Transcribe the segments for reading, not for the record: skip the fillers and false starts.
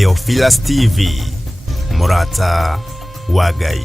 Theophilus TV, Murata wa Ngai.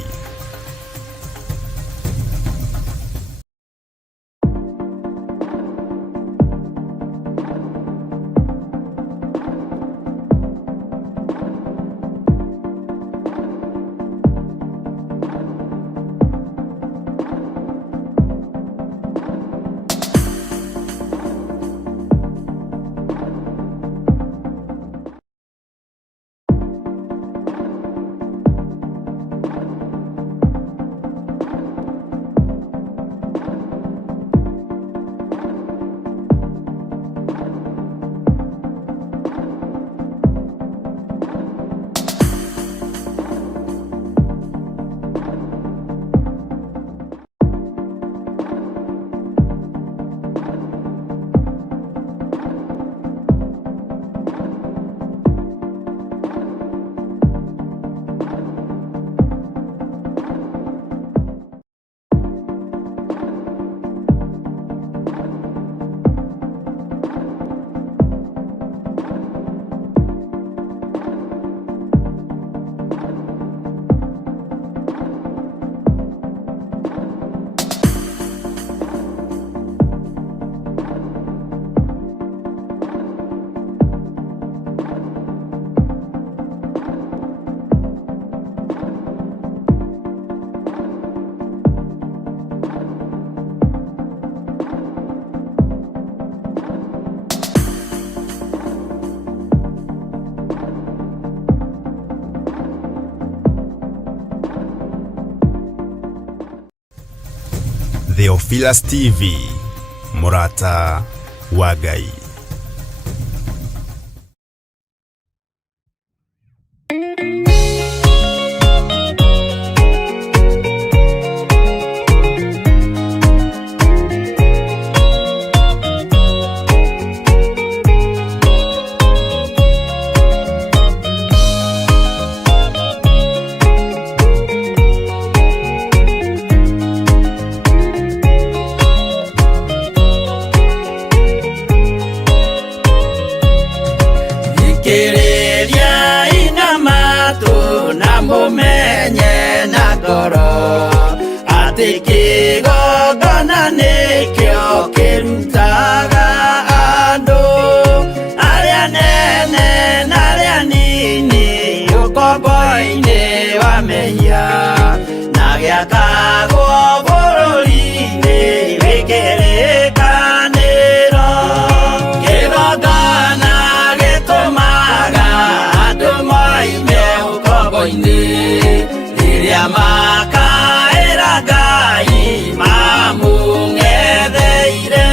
Theophilus TV, Murata wa Ngai. Kireria ina matu na mumenye na ngoro ati kigongona nikio kirutaga andu aria nene na aria nini ukombo-ini wa mehia na giakagwo bururi-ini wikirikaniro kigongona riria makaira Ngai mamung'etheire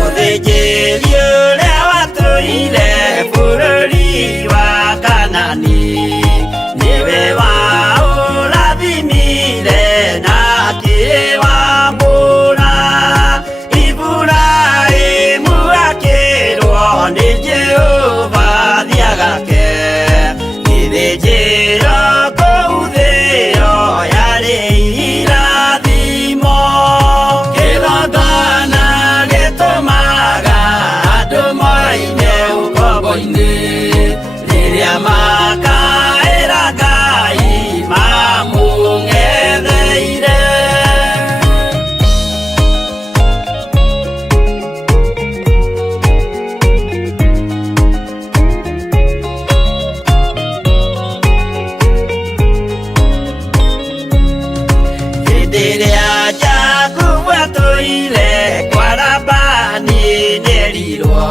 uthinjiri uria watuire bururi wa Kanani niwe waurathimire na akiwambura Iburaimu akirwo ni Jehova thiagake njĩra kũu thĩ-ĩyo yarĩ irathimo kĩgongona gĩtũmaga andũ moime ũkombo-inĩ rĩrĩa makaĩra Ngai mamũng'etheire. Rĩrĩa Jakubu atũire kwa Labani nĩerirwo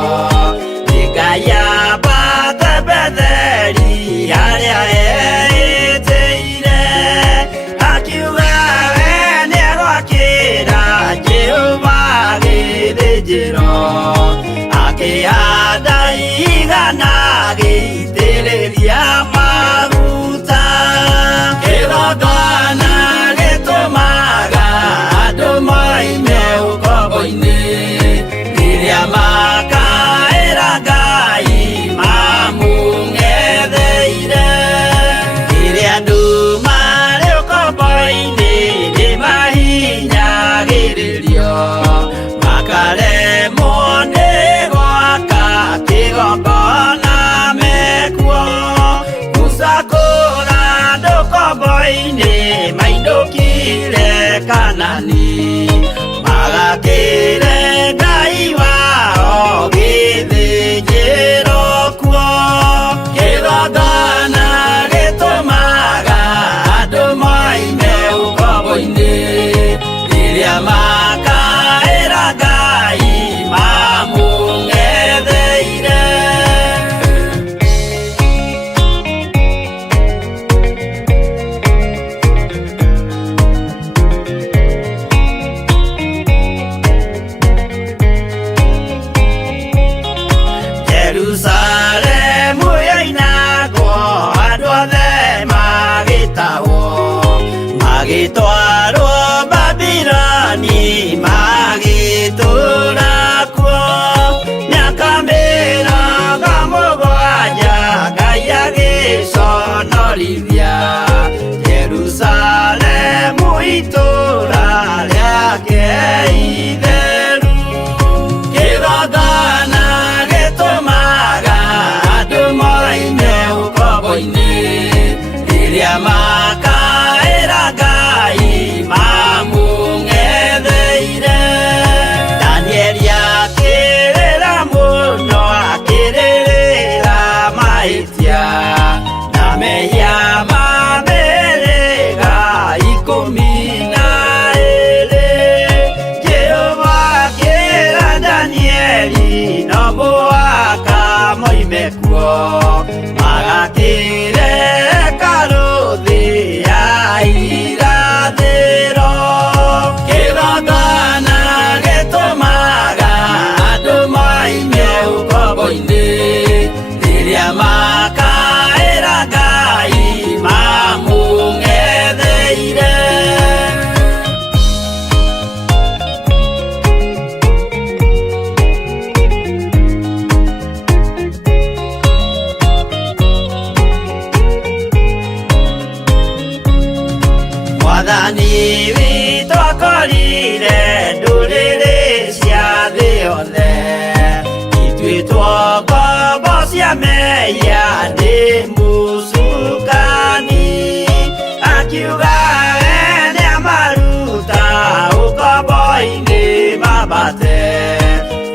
nĩ Ngai ambate Betheli harĩa eĩtĩire akiuga we nĩegwakĩra Jehova gĩthĩnjĩro akĩhanda igana gĩitĩrĩria maguta kĩgongona gĩtũmaga andũ moime ũkombo-inĩ rĩrĩa makaĩra Ngai mamũng'etheire rĩrĩa andũ marĩ ũkombo-inĩ nĩmahinyagĩrĩrio makaremwo nĩ gwaka kĩgongona mekuo meya ndĩ mũcukani, akiuga nĩamaruta ũkombo-inĩ mambate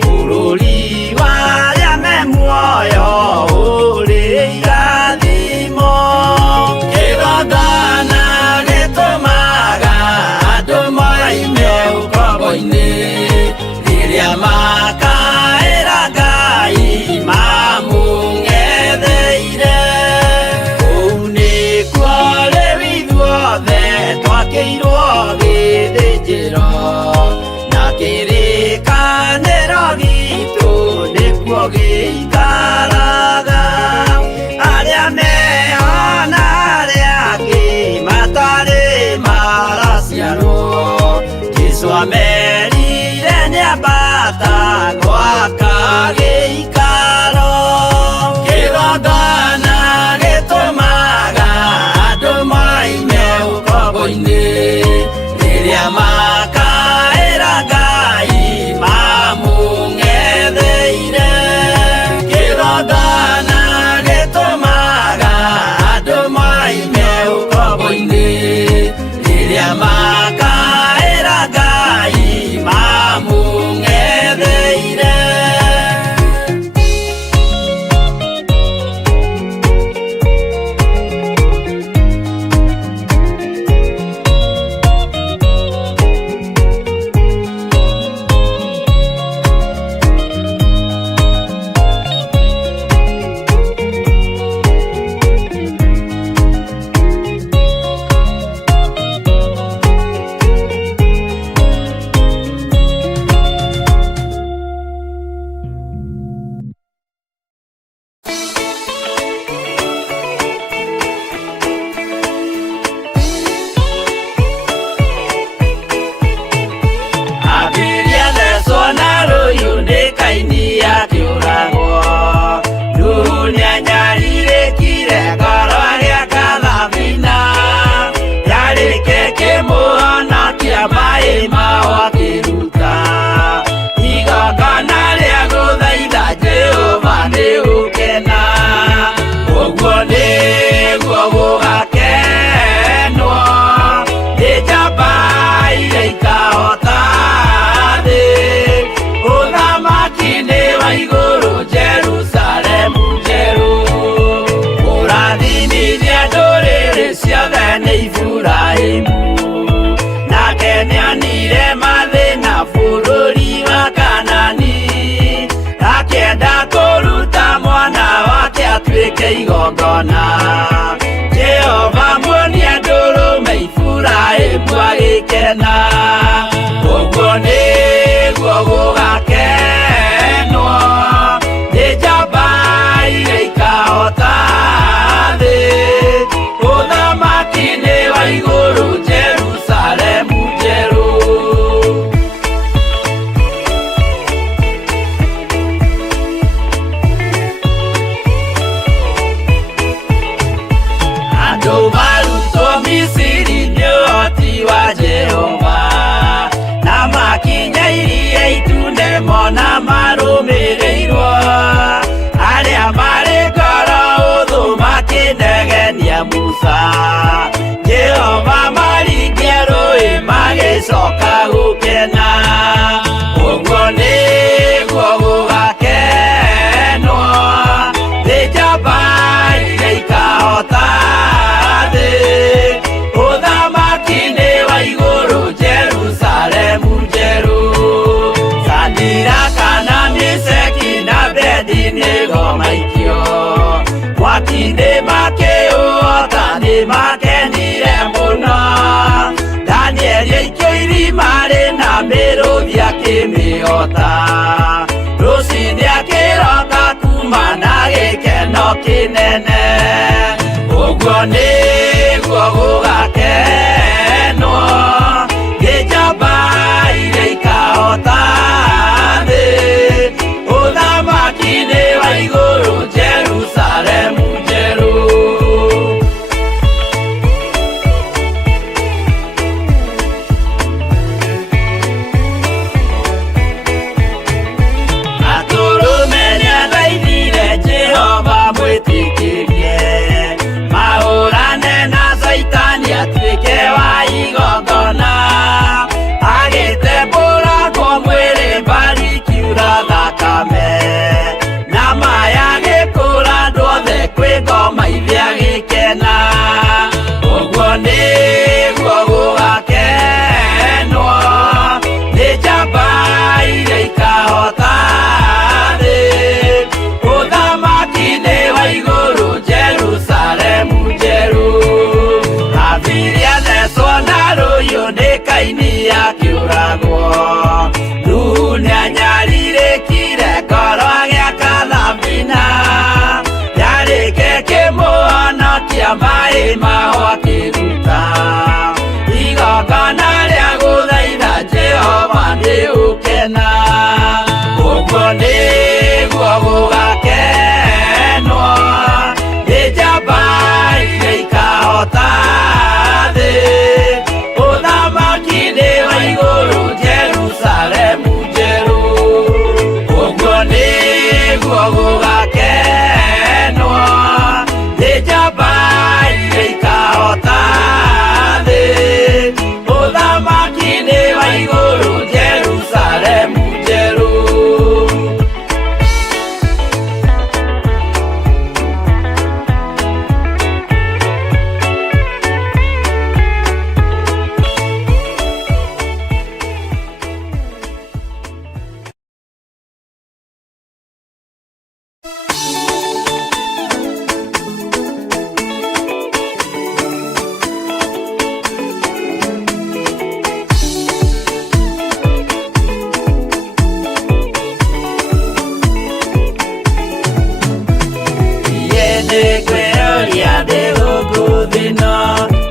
bũrũri wa arĩa me muoyo ũrĩ irathimo. Kĩgongona gĩtũmaga andũ moime ũkombo-inĩ rĩrĩa makaĩra Ngai mamũng'etheire. Kũu nĩkuo rĩu ithuothe twakĩirwo gĩthĩnjĩro, na kĩrĩkanĩro gitũ nĩkuo gĩikaraga. Arĩa meho na arĩa angĩ matarĩ maraciarwo, Jesũ amerire nĩambata gwaka gĩikaro. Kĩgongona gĩtũmaga andũ moime ũkombo-inĩ rĩrĩa makaĩra Ngai mamũng'etheire. Kĩgongona gĩtũmaga andũ moime ũkombo-inĩ rĩrĩa makaĩra Ngai mamũng'etheire. Igongona Jehova muonia ndũrũme Iburahĩmu agĩkena. Ũguo nĩguo gũgakenwo nĩ njamba iria ikahota thĩ. Ũthamaki-nĩ wa igũrũ Jerusalemu njerũ. Misiri nĩ ũhoti wa Jehova, na makinya iria itune mona marũmĩrĩirwo. Arĩa marĩ ngoro hũthũ makĩnegenia Musa, Jehova maringie rũĩ magĩcoka gũkena. Ũguo nĩguo gũgakenwo nĩ njamba iria ikahota thĩ. Ũthamaki-nĩ wa igũrũ Jerusalemu njerũ. Shadiraka na Meshaki na Abedinego maikio mwaki-nĩ makĩũhota, nĩmakenire mũno. Danieli aikio irima-rĩ na mĩrũthi akĩmĩhota. Rũciinĩ akĩroka kuma na gĩkeno kĩnene. Ũguo nĩguo gũgakenwo nĩ njamba iria ikahota thĩ. Ũthamaki-nĩ wa igũrũ Jerusalemu njerũ. Atũrũme nĩathaithire Jehova cia maĩ mahũa kĩruta igongona rĩa gũthaitha Jehova nĩ gũkena. Ũguo nĩguo gũgakenwo nĩ njamba iria ikahota thĩ. Ũthamaki nĩ wa igũrũ Jerusalemu njerũ. Ũguo nĩguo gũgakenwo nĩ njamba iria ikahota thĩ. Ũthamaki nĩ wa igũrũ Jerusalemu njerũ.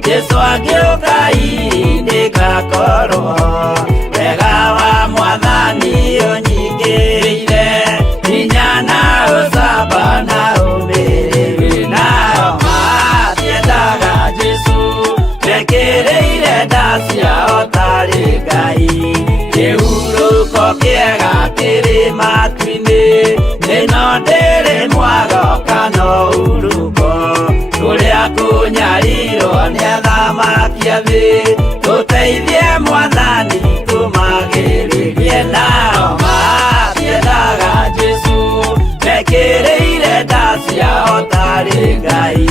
Jesu agĩũka ihinda ngakorwo wega wa Mwathani ũnyingĩrĩire hinya na ũcamba na ũmĩrĩru. Nao matiendaga Jesu mekĩrĩire nda ciao tarĩ Ngai. Kĩhurũko kĩega kĩrĩ matu-inĩ ĩno ndĩrĩ mwago kana ũruko. Tũrĩa kũnyarirwo nĩ athamaki a thĩ tũteithie Mwathani tũmagĩrĩrie. Nao matiendaga Jesu mekĩrĩire nda ciao tarĩ Ngai.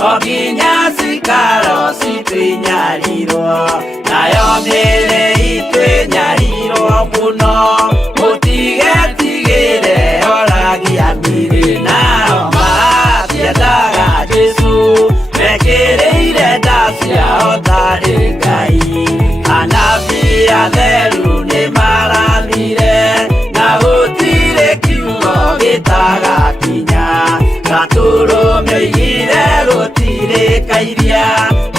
O nginya cikaro citwĩnyarirwo nayo mĩĩrĩ itwĩnyarirwo mũno. Mũtigetigĩre oragia mĩĩrĩ. Nao matiendaga Jesu mekĩrĩire nda ciao tarĩ Ngai. Anabii atheru nĩ marathire na gũtirĩ kiugo gĩtagakinya. Gatũrũme oigire gũtirĩkairia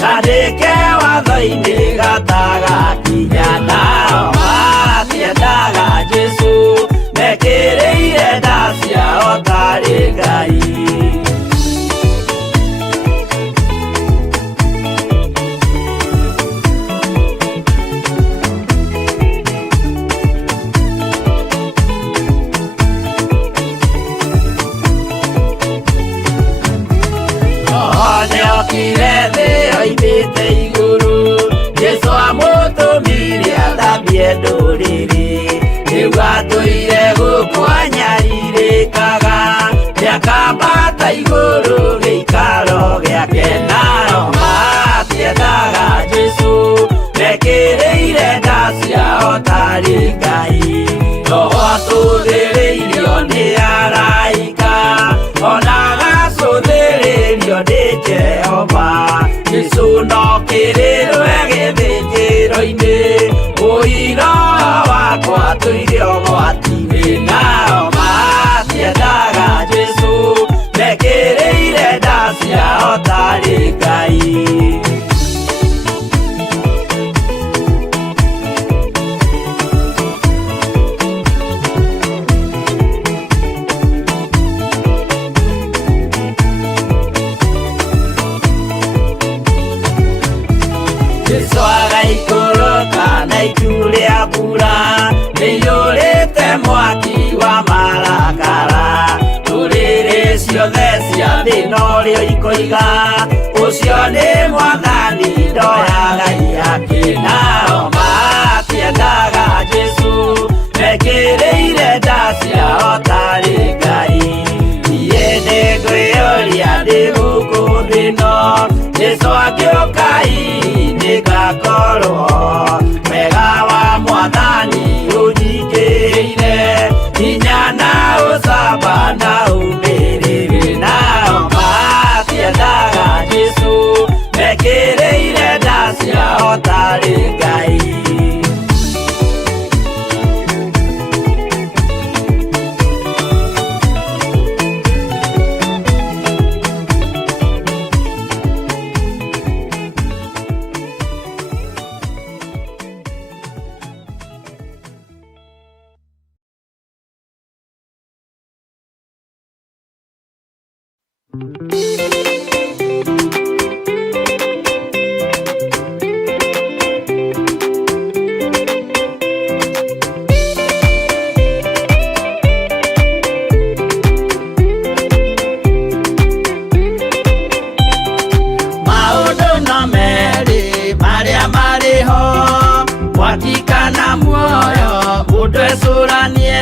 kandĩke watho-inĩ gatagakinya. Nao matiendaga Jesu mekĩrĩire nda ciao tarĩ Ngai. Okire thĩ oimĩte igũrũ Jesu amũtũmire athambie ndũrĩrĩ. Rĩu atũire gũkũ anyarirĩkaga nĩakambata igũrũ gĩikaro gĩake. Nao matiendaga Jesu mekĩrĩire nda ciao tarĩ Ngai. Roho atũthĩrĩirio nĩ araika ona agacũthĩrĩrio nĩ Jehova. Jesu no kĩrĩrwe gĩthĩnjĩro-inĩ ũira wakwa tũire ũgwati-inĩ. Nao matiendaga Jesu mekĩrĩire nda ciao tarĩ Ngai. Jesu agaikũrũka na itu rĩa mbura rĩiyũrĩte mwaki wa marakara. Ndũrĩrĩ ciothe cia thĩ norĩo ikoiga ũcio nĩ Mwathani ndoyaga iake. Nao matiendaga Jesu mekĩrĩire nda ciao tarĩ Ngai. Niĩ nĩngwĩyũria ndĩ gũkũ thĩ ĩno Jesu agĩũka ihinda ngakorwo wega wa Mwathani ũnyingĩrĩire hinya na Watikana muoyo mundu ecuranie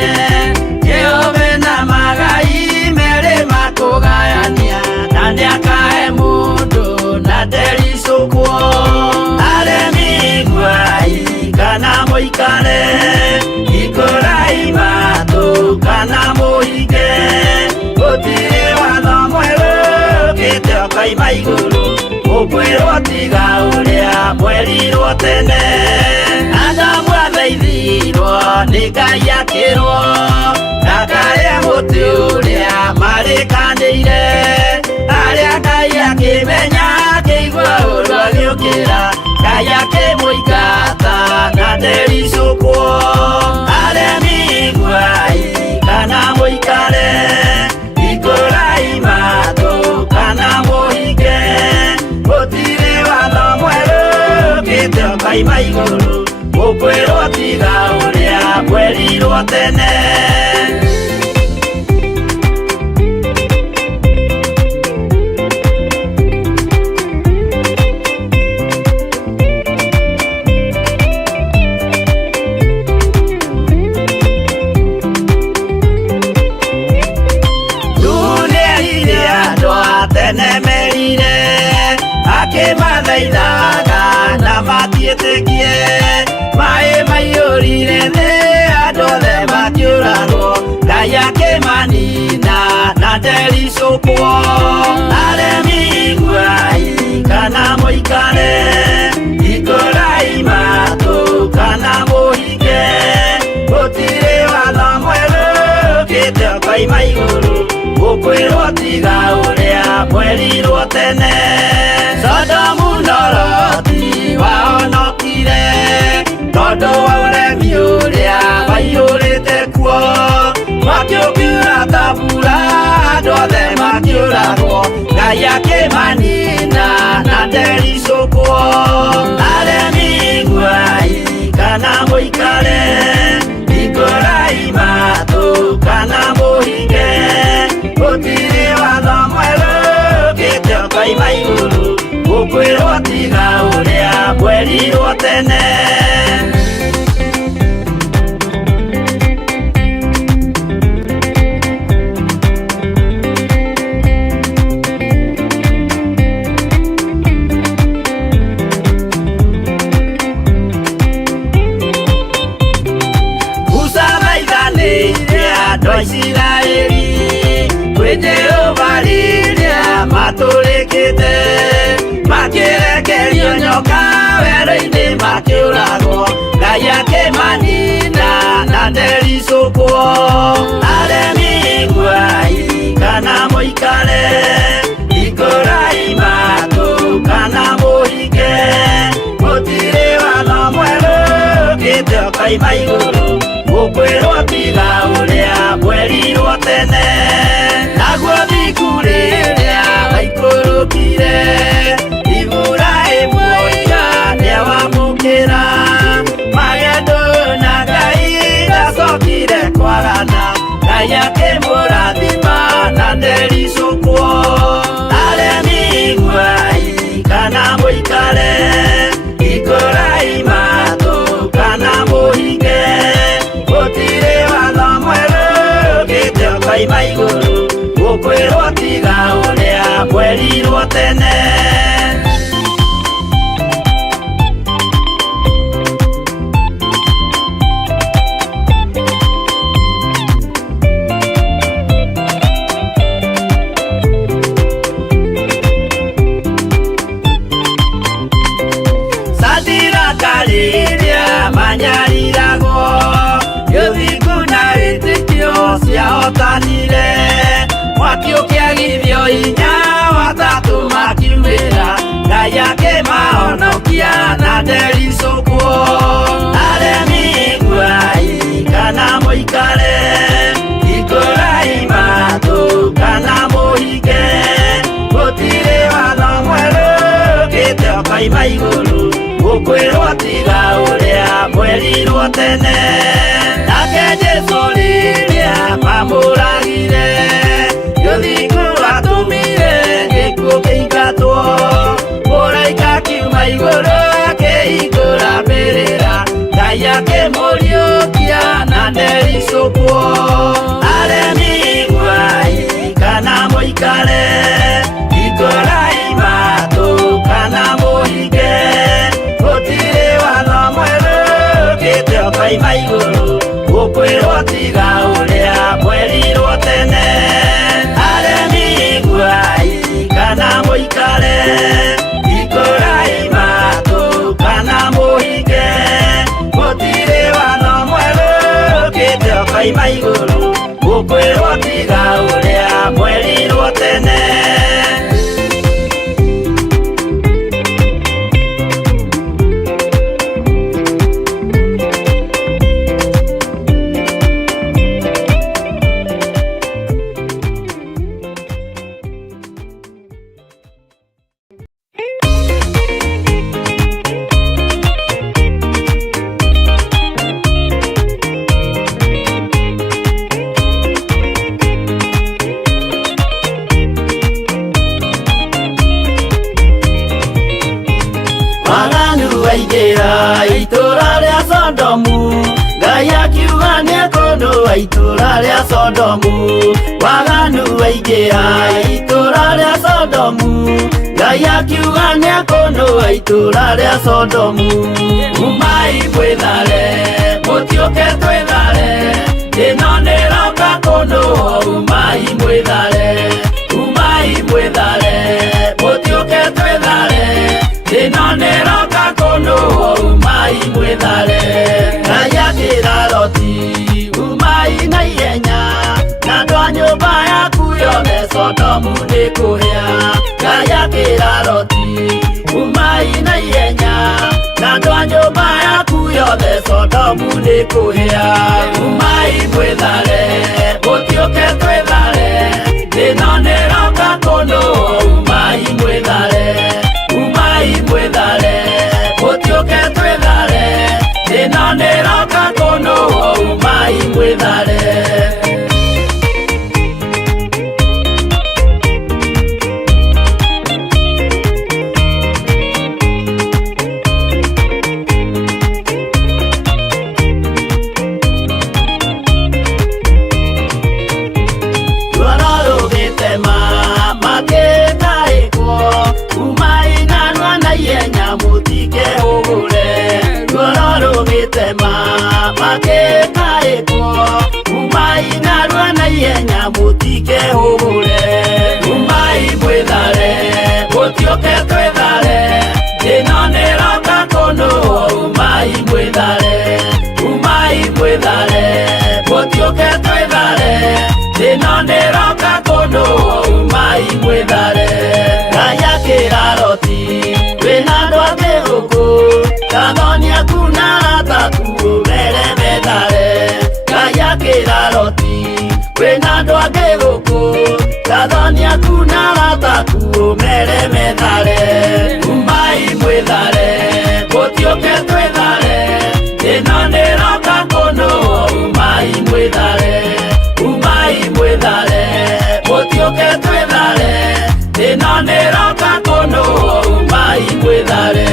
Jehova na magai mere makugayania na niakahe mundu na ndericukwo aremi gwai kana muikare ikurai matu kana muhige gutiri watho mweru gite okaima iguru ukwirwo tiga uria mwerirwo tene Adamu athaithirwo nĩ Ngai akĩrwo ndakarĩe mũtĩ ũrĩa marĩkanĩire arĩa Ngai akĩmenya akĩigua ũndũ agĩũkĩra Ngai akĩmũingata na ndericũkwo aremi gwai kana mũikare ikũrai matũ kana mũhinge gũtirĩ watho mwerũ gĩte okaima igũrũ ukwirwo tiga uria mwerirwo tene dunia ire andũ a tene merire akĩmathaithaga na matiĩtĩkie Mae maiyũrire nĩ andũ othe makĩũragwo Ngai akĩmanina na ndericũkwo aremi gwai kana mũikare ikũrai matũ kana mũhinge gũtirĩ watho mwerũ gĩte okaima igũrũ ũkwĩrwo tiga ũrĩa mwerirwo tene Sodomu na Loti wahonokire tondũ wa ũremi ũrĩa waiyũrĩte kuo makĩũkiura ta mbura andũ othe makĩũragwo Ngai akĩmanina na ndericũkwo aremi gwai kana mũikare ikũrai matũ kana mũhinge gũtirĩ watho mwerũ gĩte okaima igũrũ ũkwĩrwo tiga ũrĩa mwerirwo tene andũ a Isiraeli kwĩ Jehova rĩrĩa matũrĩkĩte makĩrekerio nyoka werũ-inĩ makĩũragwo Ngai akĩmanina na ndericũkwo aremi gwai kana mũikare ikũrai matũ kana mũhinge gũtirĩ watho mwerũ gĩte okaima igũrũ ũkwĩrwo tiga ũrĩa mwerirwo tene naguo thiku rĩrĩa waikũrũkire Iburahĩmu oiga nĩawamũkĩra magendo na Ngai ndacokire kwarana Ngai akĩmũrathima na ndericũkwo aremi gwai kana mũikare ikũrai matũ kana mũhinge gũtirĩ watho mwerũ gĩte okaima igũrũ ũkwĩrwo tiga ũrĩa mwerirwo tene Sadiraka rĩrĩa manyariragwo gĩthiku na wĩtĩkio ciahotanire mwaki ũkĩagithio hinya watatũ makiumĩra Ngai akĩmahonokia na ndericũkwo aremi gwai kana mũikare ikũrai matũ kana mũhinge maima iguru gukwirwo tiga uria mwerirwo tene nake Jesu riria mamuragire yuthingu atumire gikuo kiingatwo mũraika kiuma iguru akĩhingũra mbĩrĩra Ngai akĩmũriũkia na ndericũkwo aremi iguai kana mũikare ikorai matũ kana mũhinge gũtirĩ watho mwerũ ũkĩte ũkoima igũrũ gũkwĩrwo tiga ũrĩa mwerirwo tene aremi iguai kana mũikare ikorai matũ kana mũhinge gũtirĩ watho mwerũ ũkĩte ũkoima igũrũ gũkwĩrwo tiga ũrĩa mwerirwo tene itũra rĩa Sodomu Ngai akiuga nĩekũnũa itũra rĩa Sodomu waganu waingĩha itũra rĩa Sodomu Ngai akiuga nĩekũnũa itũra rĩa Sodomu umai mwĩthare mũtiũke twĩthare ĩno nĩroka kũnũa umai mwĩthare mũtiũke twĩthare ĩno nĩroka kũnũa umai mwĩthare Ngai akĩra Loti umai na ihenya na andũ a nyũmba yaku yothe Sodomu nĩkũhĩa Ngai akĩra Loti umai na ihenya na andũ a nyũmba yaku yothe Sodomu nĩkũhĩa umai mwĩthare mũtiũke twĩthare ĩno nĩroka kũnũa umai mwĩthare mũtiũke twĩthare ĩno nĩroka kũnũa umai mwĩthare makĩkaĩkwo umai narua na ihenya mũtikehũgũre umai mwĩthare mũtiũke twĩthare ĩno nĩroka kũnũa umai mwĩthare mũtiũke twĩthare ĩno nĩroka kũnũa umai mwĩthare Ngai akĩra Loti wĩna andũ angĩ gũkũ tathonia kuna arataku ũmere methare Ngai akĩra Loti wĩna andũ angĩ gũkũ tathonia kuna arataku ũmere methare umai mwĩthare mũtiũke twĩthare ĩno nĩroka kũnũa umai mwĩthare mũtiũke twĩthare ĩno nĩroka kũnũa umai mwĩthare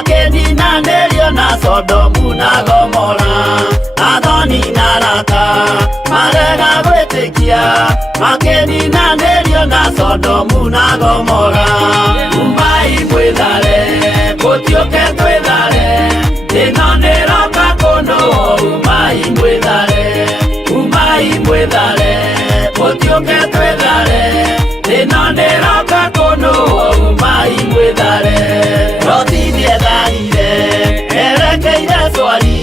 makĩninanĩrio na Sodomu na Gomora athoni na arata marega gwĩtĩkia makĩninanĩrio na Sodomu na Gomora umai mwĩthare mũtiũke twĩthare ĩno nĩroka kũnũa umai mwĩthare mũtiũke twĩthare ĩno nĩroka kũnũa umai mwĩthare Loti nĩetharire erekeire Zoari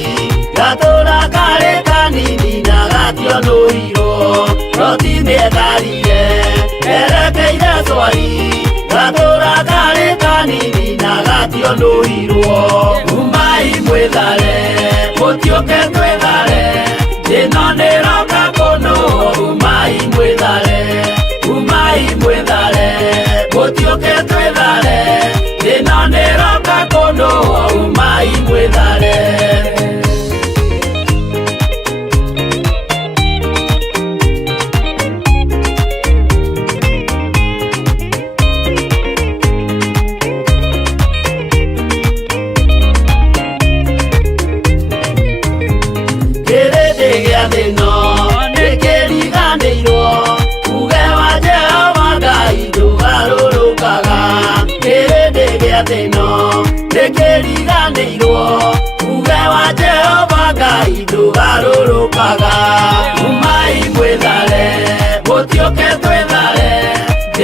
gatũra karĩ kanini na gationũirwo Loti nĩetharire kerekeire cwari gatũra karĩ kanini na gationũirwo umai mwĩthare mũtiũke twĩthare ĩno nĩroka kũnũo umai mwĩthare mũtiũke twĩthare ĩno nĩroka kũnũo umai mwĩthare Ndĩkĩriganĩirwo uge wa Jehova Ngai ndũgarũrũkaga umai mwĩthare mũtiũke twĩthare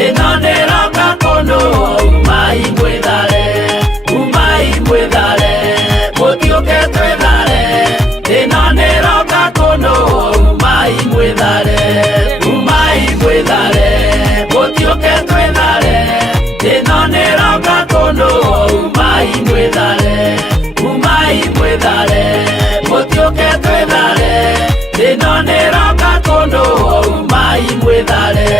ĩno nĩroka kũnũo umai mwĩthare mũtiũke twĩthare ĩno nĩroka kũnũo umai mwĩthare mũtiũke twĩthare ĩno nĩroka kũnũo umai mwĩthare mũtiũke twĩthare ĩno nĩroka kũnũo umai mwĩthare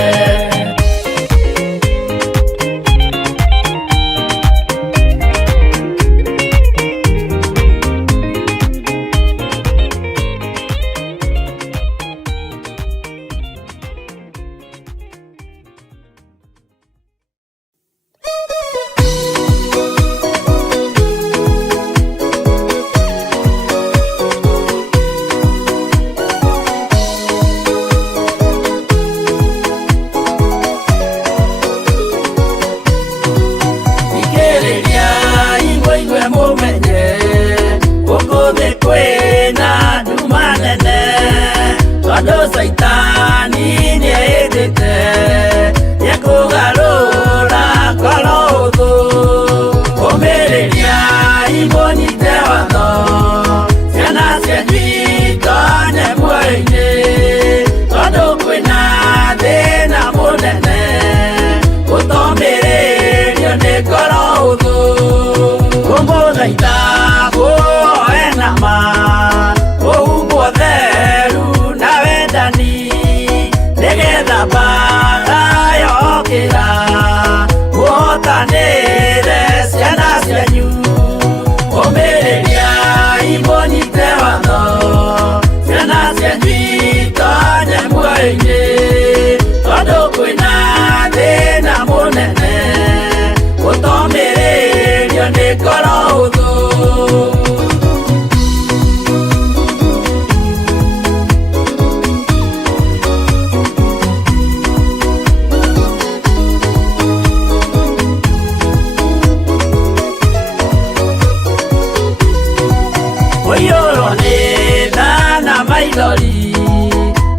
Saitani nĩendete nĩekũgarũra ngoro hũthũ ũmĩrĩria imũnyite watho ciana cianyu itonye muoyo-inĩ tondũ kwĩna thĩna mũnene ũtomĩrĩrio nĩ ngoro hũthũ ũmũthaitha mũoe na ma ũhumbwo theru nĩgetha mbara yokĩra mũhotanĩre ciana cianyu ũmĩrĩria imũnyite watho ciana cianyu itonye muoyo-inĩ tondũ kwĩna thĩna mũnene ũtomĩrĩrio nĩ ngoro hũthũ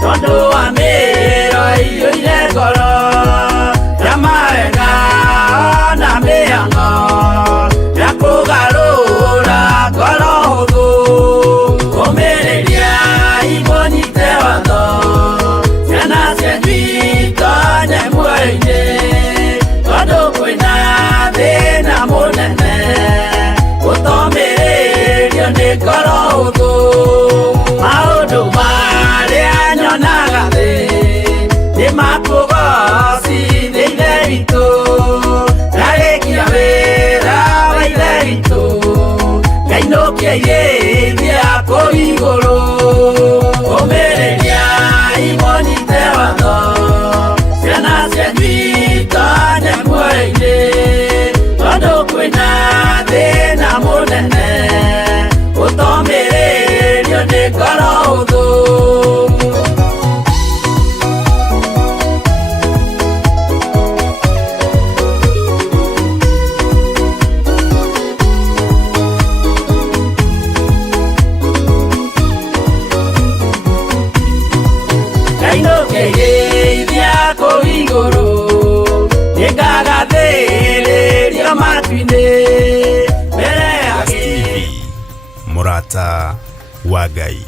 tondũ wa mĩĩro ĩiyũire ngoro ya mawega na mĩhang'o ya kũgarũra ngoro hũthũ ũmĩrĩria imũnyite watho ciana cianyu itonye muoyo-inĩ tondũ kwĩna thĩna mũnene ũtomĩrĩrio nĩ ngoro hũthũ maũndũ marĩa nyonaga thĩ nĩmakũgocithia ithe witũ ndarĩkia wĩra wa ithe witũ ngainũkia irĩithia kũu igũrũ ũmĩrĩria imũnyite watho ciana cianyu itonye muoyo-inĩ tondũ kwĩna thĩna mũnene ũtomĩrĩrio nĩ ngoro hũthũ ngainũkĩirĩithia kũu igũrũ nĩngagathĩrĩrio matu-inĩ mbere ya mũrata wa Ngai.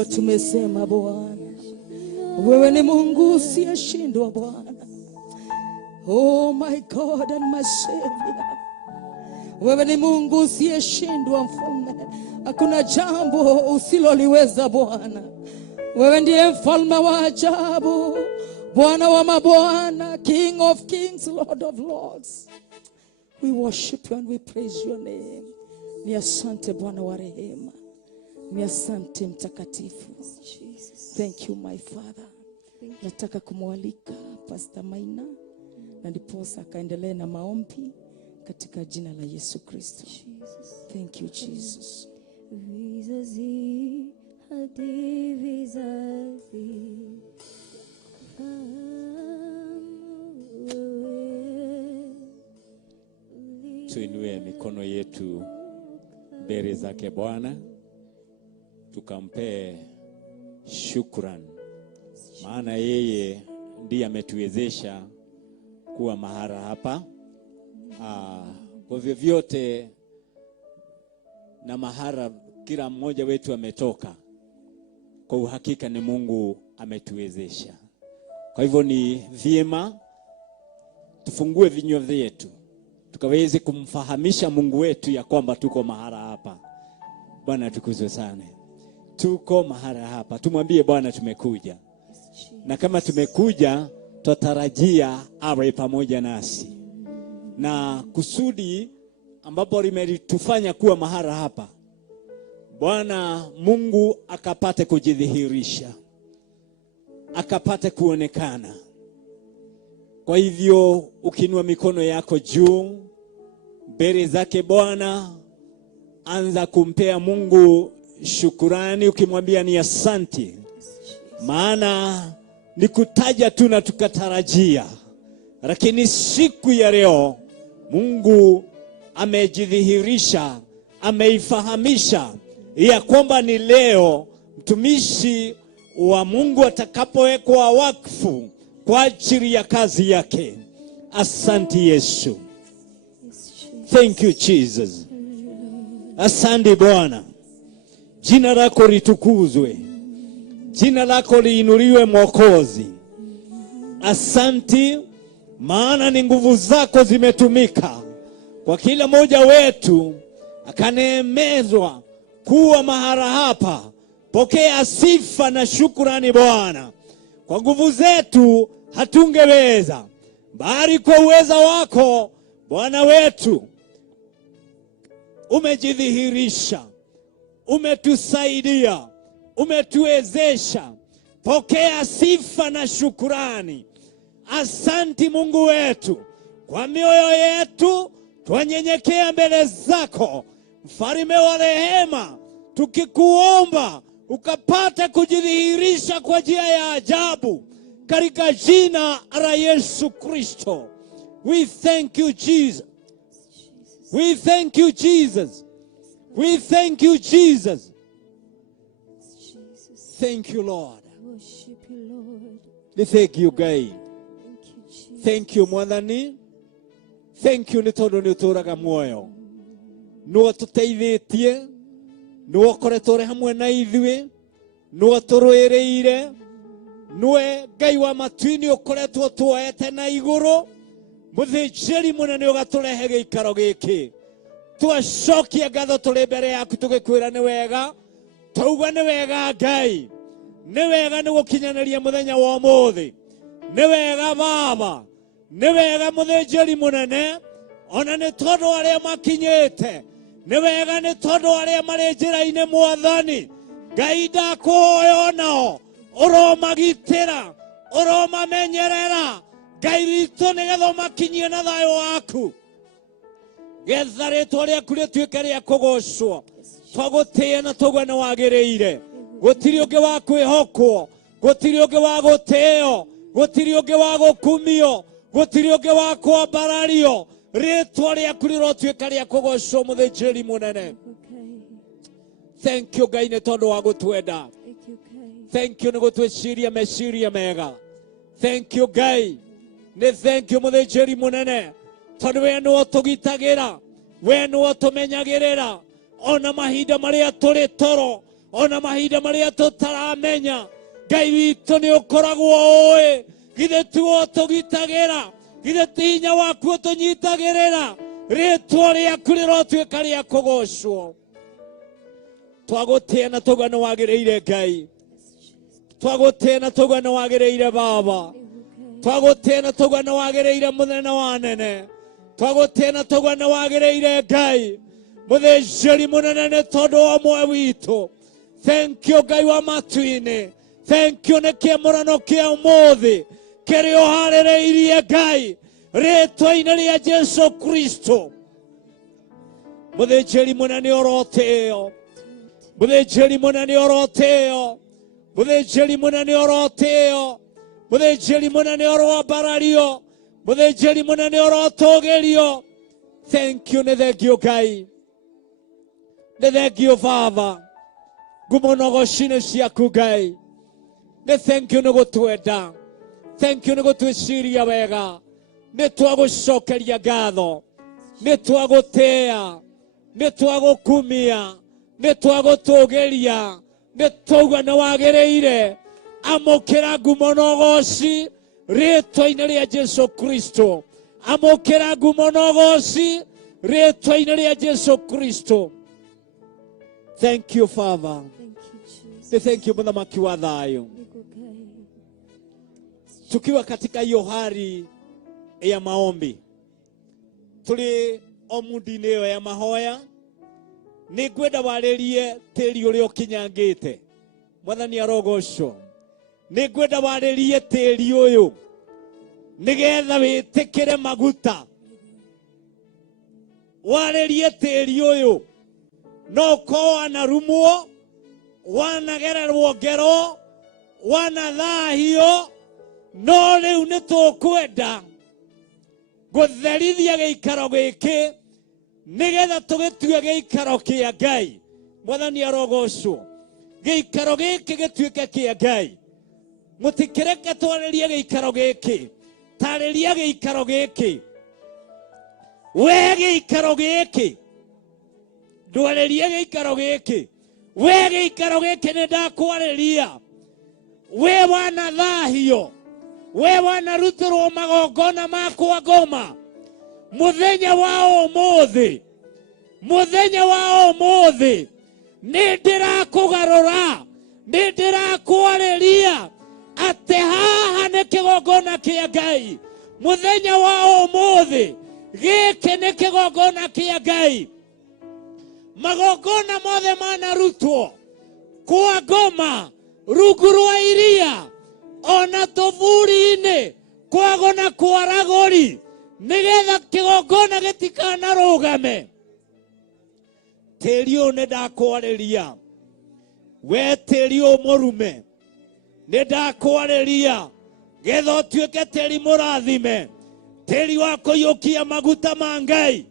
hivyo tumesema Bwana, wewe ni Mungu usiyeshindwa Bwana. Oh my God and my Savior, wewe ni Mungu usiyeshindwa Mfalme. Hakuna jambo usiloliweza Bwana. Wewe ndiye Mfalme wa ajabu, Bwana wa mabwana, King of kings, Lord of lords. We worship you and we praise your name. Ni asante Bwana wa rehema, ni asante mtakatifu. Thank you my Father. Nataka kumwalika Pastor Maina na ndiposa akaendelee na maombi katika jina la Yesu Kristo. Thank you Jesus. Vizazi hadi vizazi, tuinue mikono yetu mbele zake Bwana, tukampe shukrani, maana yeye ndiye ametuwezesha kuwa mahara hapa. Kwa vyovyote na mahara kila mmoja wetu ametoka, kwa uhakika ni Mungu ametuwezesha. Kwa hivyo ni vyema tufungue vinywa vyetu tukaweze kumfahamisha Mungu wetu ya kwamba tuko mahara hapa. Bwana tukuzwe sana. Tuko mahara hapa. Tumwambie Bwana tumekuja. Na kama tumekuja, tutarajia awe pamoja nasi. Na kusudi ambapo limetufanya kuwa mahara hapa, Bwana Mungu akapate kujidhihirisha, akapate kuonekana. Kwa hivyo ukinua mikono yako juu mbele zake Bwana, anza kumpea Mungu shukurani ukimwambia ni asante. Maana ni kutaja tu na tukatarajia, lakini siku ya leo Mungu amejidhihirisha, ameifahamisha ya kwamba ni leo mtumishi wa Mungu atakapowekwa wakfu kwa ajili ya kazi yake. Asante Yesu. Thank you Jesus. Asante Bwana. Jina lako litukuzwe. Jina lako liinuliwe Mwokozi. Asante, maana ni nguvu zako zimetumika kwa kila mmoja wetu akaneemezwa kuwa mahara hapa. Pokea sifa na shukrani Bwana. Kwa nguvu zetu hatungeweza, bali kwa uweza wako Bwana wetu umejidhihirisha, umetusaidia, umetuwezesha. Pokea sifa na shukrani. Asante Mungu wetu. Kwa mioyo yetu twanyenyekea mbele zako, Mfalme wa rehema, tukikuomba ukapata kujidhihirisha kwa njia ya ajabu katika jina la Yesu Kristo. We thank you Jesus. We thank you Jesus. We thank you Jesus. Thank you Lord. Worship you Lord. Thank you God. Thank you Mwathani. Thank you ni tondu ni uturaga muoyo. No tuteithĩtie, no koretwo re hamwe na ithuĩ, no tũrũĩrĩire, noe Ngai wa matuini ukoretwo tuoete na igũrũ. Mũthĩnjĩri mũnene ũgatũrehe gĩikaro gĩkĩ. Twacokia ngatho tũrĩ mbere yaku tũgĩkwĩra nĩ wega. Tauga nĩ wega Ngai. Nĩ wega nĩ gũkinyanĩria mũthenya wa ũmũthĩ. Nĩ wega Baba. Nĩ wega mũthĩnjĩri mũnene. Ona nĩ tondũ arĩa makinyĩte. Nĩ wega nĩ tondũ arĩa marĩ njĩra-inĩ Mwathani. Ngai ndakũhoya nao. Ũromagitĩra. Ũromamenyerera. Ngai witũ nĩgetha makinyie na thayũ waku. Getha rĩtwa rĩaku rĩtuĩke rĩa kũgocwo. Twagũtĩĩa na tũgwe nĩ wagĩrĩire. Gũtirĩ ũngĩ wa kwĩhokwo. Gũtirĩ ũngĩ wa gũtĩĩo. Gũtirĩ ũngĩ wa gũkumio. Gũtirĩ ũngĩ wa kwambarario. Rĩtwa rĩaku rĩrotuĩka rĩa kũgocwo mũthĩnjĩri mũnene. Thank you Ngai nĩ tondũ wa gũtwenda. Thank you nĩ gũtwĩciria meciria mega. Thank you Ngai. Nĩ thank you mũthĩnjĩri mũnene. Tondũ we nĩwe ũtũgitagĩra. We nĩwe ũtũmenyagĩrĩra. Ona mahinda marĩa tũrĩ toro. ona mahinda maria tutaramenya Ngai witũ nĩ ũkoragwo ũĩ githĩ tuo tũgitagĩra githĩ ti hinya waku ũtũnyitagĩrĩra rĩtwa rĩaku rĩrotuĩka rĩa kũgocwo twagũtĩĩa na tũgwa nĩ wagĩrĩire Ngai twagũtĩĩa na tũgwa nĩ wagĩrĩire Baba twagũtĩĩa na tũgwa nĩ wagĩrĩire mũnene wa nene twagũtĩĩa na tũgwa nĩ wagĩrĩire Ngai mũthĩnjĩri mũnene nĩ tondũ wa ũmwe witũ thank you Ngai wa matu-inĩ thank you nĩ kĩamũrano kĩa ũmũthĩ kĩrĩ ũharĩrĩirie Ngai rĩtwa-inĩ rĩa Jesũ Kristo mũthĩnjĩri mũnene orotĩo mũthĩnjĩri mũnene orotĩo mũthĩnjĩri mũnene orotĩo mũthĩnjĩri mũnene orobarario mũthĩnjĩri mũnene orotũgĩrio thank you nĩ thengio Ngai nĩ thengio Baba ngumo nogoci-inĩ ciaku Ngai nĩ thank you nĩ gũtwenda thank you nĩ gũtwĩciria wega nĩ twagũcokeria ngatho nĩ twagũtĩĩa nĩ twagũkumia nĩ twagũtũgĩria nĩ twauga nĩ wagĩrĩire amũkĩra ngumo nogoci rĩtwa-inĩ rĩa Jesũ Kristo amũkĩra ngumo nogoci rĩtwa-inĩ rĩa Jesũ Kristo thank you Father thank you mũthamaki wa thayũ tukiwa katika hiyo hali ya maombi tuli omudini ĩyo ya mahoya nĩ ngwenda warĩrie tĩri ũrĩa ũkinyangĩte mwathani arogocwo nĩ ngwenda warĩrie tĩri ũyũ nĩgetha wĩtĩkĩre maguta warĩrie tĩri ũyũ no ko wanarumwo wanagererwo ngero wanathahio no rĩu nĩ tũkwenda gũtherithia gĩikaro gĩkĩ nĩgetha tũgĩtue gĩikaro kĩa Ngai mwathani arogocwo gĩikaro gĩkĩ gĩtuĩke kĩa Ngai mũtikĩreke twarĩrie gĩikaro gĩkĩ tarĩria gĩikaro gĩkĩ we gĩikaro gĩkĩ ndwarĩrie gĩikaro gĩkĩ we gĩikaro gĩkĩ nĩ ndakwarĩria we wanathahio we wanarutĩrwo magongona makwa ngoma mũthenya wa ũmũthĩ nĩ ndĩrakũgarũra nĩ ndĩrakwarĩria atĩ haha nĩ kĩgongona kĩa Ngai mũthenya wa ũmũthĩ gĩkĩ nĩ kĩgongona kĩa Ngai magongona mothe manarutwo kwa ngoma rungu rwa iria ona tũburi-inĩ kwago na kwaragũri nĩgetha kĩgongona gĩtikanarũgame tĩri ũyũ nĩ ndakwarĩria we tĩri ũyũ mũrume nĩ ndakwarĩria getha ũtuĩke tĩri mũrathime tĩri wa kũiyũkia maguta ma Ngai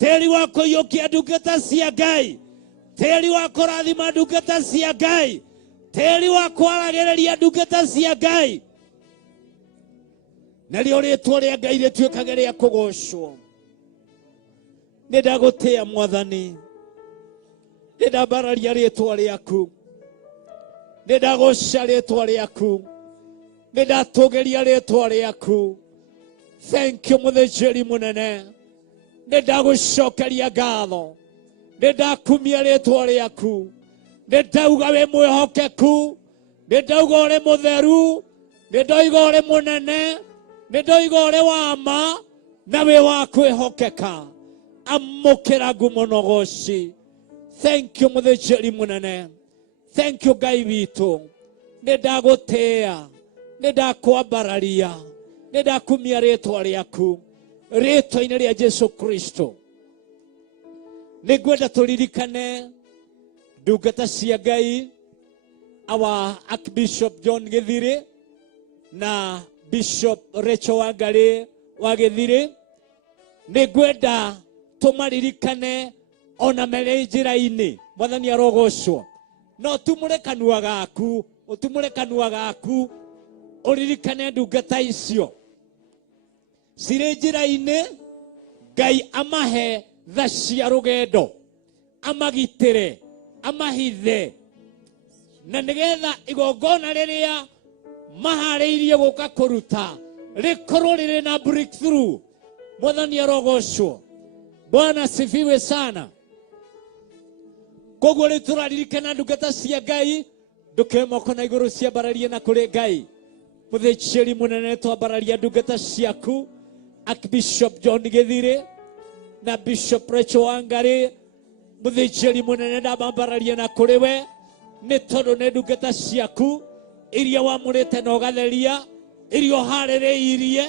tĩri wa kũiyũkia ndungata cia Ngai tĩri wa kũrathima ndungata cia Ngai tĩri wa kwaragĩrĩria ndungata cia Ngai narĩo rĩtwa rĩa Ngai rĩtuĩkage rĩa kũgocwo nĩ ndagũtĩĩa mwathani nĩ ndambararia rĩtwa rĩaku nĩ ndagũca rĩtwa rĩaku nĩ ndatũgĩria rĩtwa rĩaku thank you mũthĩnjĩri mũnene nĩ ndagũcokeria ngatho nĩ ndakumia rĩtwa rĩaku nĩ ndauga wĩ mwĩhokeku nĩ ndauga ũrĩ mũtheru nĩ ndoiga ũrĩ mũnene nĩ ndoiga ũrĩ wa ma na wĩ wa kwĩhokeka amũkĩra ngumo nogoci thank you mũthĩnjĩri mũnene thank you Ngai witũ nĩ ndagũtĩĩa nĩ ndakwambararia nĩ ndakumia rĩtwa rĩaku rĩtwa-inĩ rĩa Jesũ Kristo nĩ ngwenda tũririkane ndungata cia Ngai our Archbishop John Gĩthirĩ na Bishop Rachel Wangarĩ wa Gĩthirĩ nĩ ngwenda tũmaririkane ona marĩ njĩra-inĩ mwathani arogocwo no tumũre kanua gaku ũtumũre kanua gaku ũririkane ndungata icio cirĩ njĩra-inĩ Ngai amahe tha cia rũgendo amagitĩre amahithe na nigetha igongona riria mahareirie guka kuruta rikorwo riri na breakthrough. Mwathani arogocwo. Bwana sifiwe sana. Koguo ri turaririkana ndungata cia Ngai ndukemoko na iguru cia bararia na kuri Ngai. Muthĩnjĩri munene twambararia ndungata ciaku Archbishop John Githire na Bishop Rachel Wangari. Muthĩnjĩri munene ndambararia na kuri we nĩ tondũ nĩ ndungata ciaku iria wamũrĩte na ũgatheria iria ũharĩrĩirie